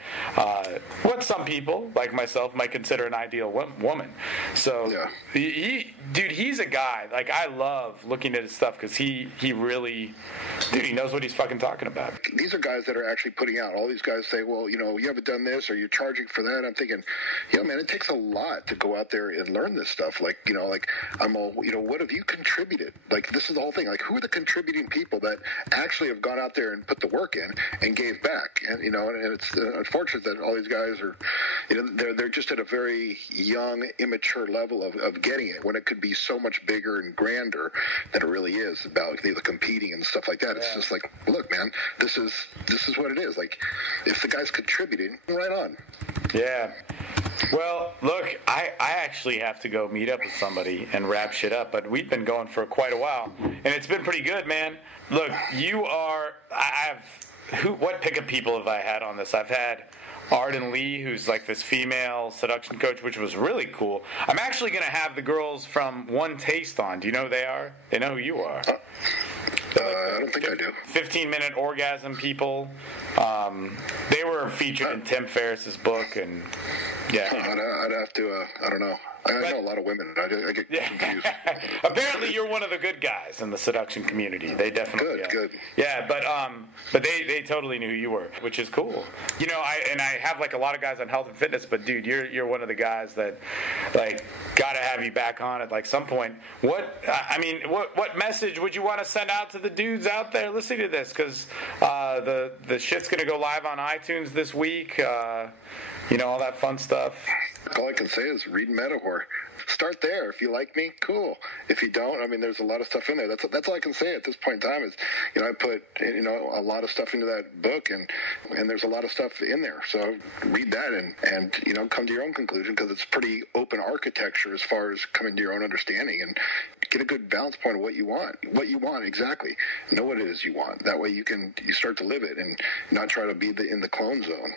some people, like myself, might consider an ideal woman. So, he's a guy, like, I love looking at his stuff because he really, dude, he knows what he's fucking talking about. These are guys that are actually putting out. All these guys say, well, you know, you haven't done this or you're charging for that. I'm thinking, you know, man, it takes a lot to go out there and learn this stuff. Like, you know, like, I'm all, you know, what have you contributed? Like, this is the whole thing. Like, who are the contributing people that actually have gone out there and put the work in and gave back? And, you know, and it's unfortunate that all these guys are, you know, they're just at a very young, immature level of getting it when it could be so much bigger and grander than it really is about the competing and stuff like that. It's just like, look, man, this is what it is. Like, if the guy's contributing, right on. Yeah. Well, look, I actually have to go meet up with somebody and wrap shit up, but we've been going for quite a while, and it's been pretty good, man. Look, what pickup people have I had on this? I've had Arden Lee, who's like this female seduction coach, which was really cool. I'm actually going to have the girls from One Taste on. Do you know who they are? They know who you are. I don't think I do. 15-minute orgasm people. They were featured in Tim Ferriss's book, and yeah. I'd have to. I don't know. I know a lot of women. I get confused. Apparently, you're one of the good guys in the seduction community. They definitely good. Yeah, but they totally knew who you were, which is cool. You know, I have like a lot of guys on health and fitness, but dude, you're one of the guys that like gotta have you back on at like some point. What message would you want to send out to the dudes out there listening to this? Because the shit's gonna go live on iTunes this week. You know, all that fun stuff. All I can say is read Metawhore. Start there. If you like me, cool. If you don't, I mean, there's a lot of stuff in there. That's all I can say at this point in time is, you know, I put, you know, a lot of stuff into that book, and there's a lot of stuff in there. So read that and you know, come to your own conclusion, because it's pretty open architecture as far as coming to your own understanding, and get a good balance point of what you want. What you want exactly. Know what it is you want. That way you start to live it and not try to be in the clone zone.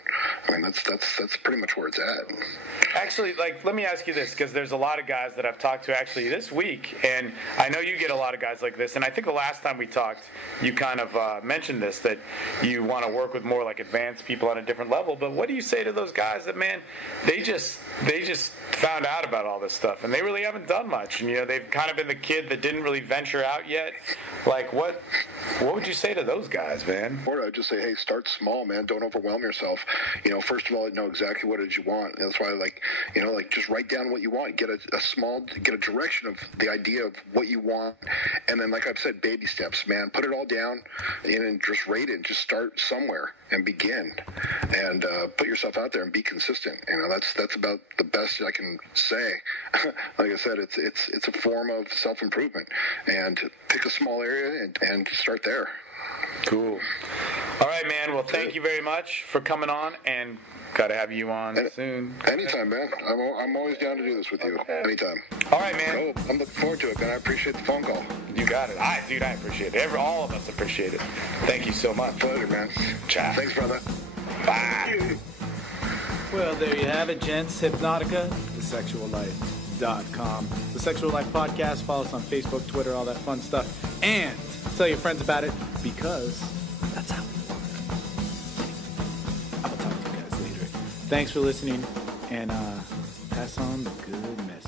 I mean, that's pretty much where it's at. Actually, like, let me ask you this, because there's a lot of guys that I've talked to actually this week, and I know you get a lot of guys like this, and I think the last time we talked, you kind of mentioned this, that you want to work with more like advanced people on a different level, but what do you say to those guys that, man, they just found out about all this stuff, and they really haven't done much, and, you know, they've kind of been the kid that didn't really venture out yet? Like, what would you say to those guys, man? Or I'd just say, hey, start small, man. Don't overwhelm yourself. You know, first of all, know exactly what it is you want. And that's why, like, you know, like, just write down what you want. Get a direction of the idea of what you want. And then, like I've said, baby steps, man. Put it all down and then just rate it. Just start somewhere and begin. And put yourself out there and be consistent. You know, that's about the best I can say. Like I said, it's a form of self-improvement. And pick a small area and start there. Cool. All right, man. Well, thank you very much for coming on, and got to have you on soon. Anytime, man. I'm always down to do this with you. Okay. Anytime. All right, man. I'm looking forward to it, man. I appreciate the phone call. You got it. I appreciate it. All of us appreciate it. Thank you so much. Pleasure, man. Ciao. Thanks, brother. Bye. Well, there you have it, gents. Hypnotica, thesexuallife.com. The Sexual Life Podcast. Follow us on Facebook, Twitter, all that fun stuff. And tell your friends about it, because that's how we work. I will talk to you guys later. Thanks for listening, and pass on the good message.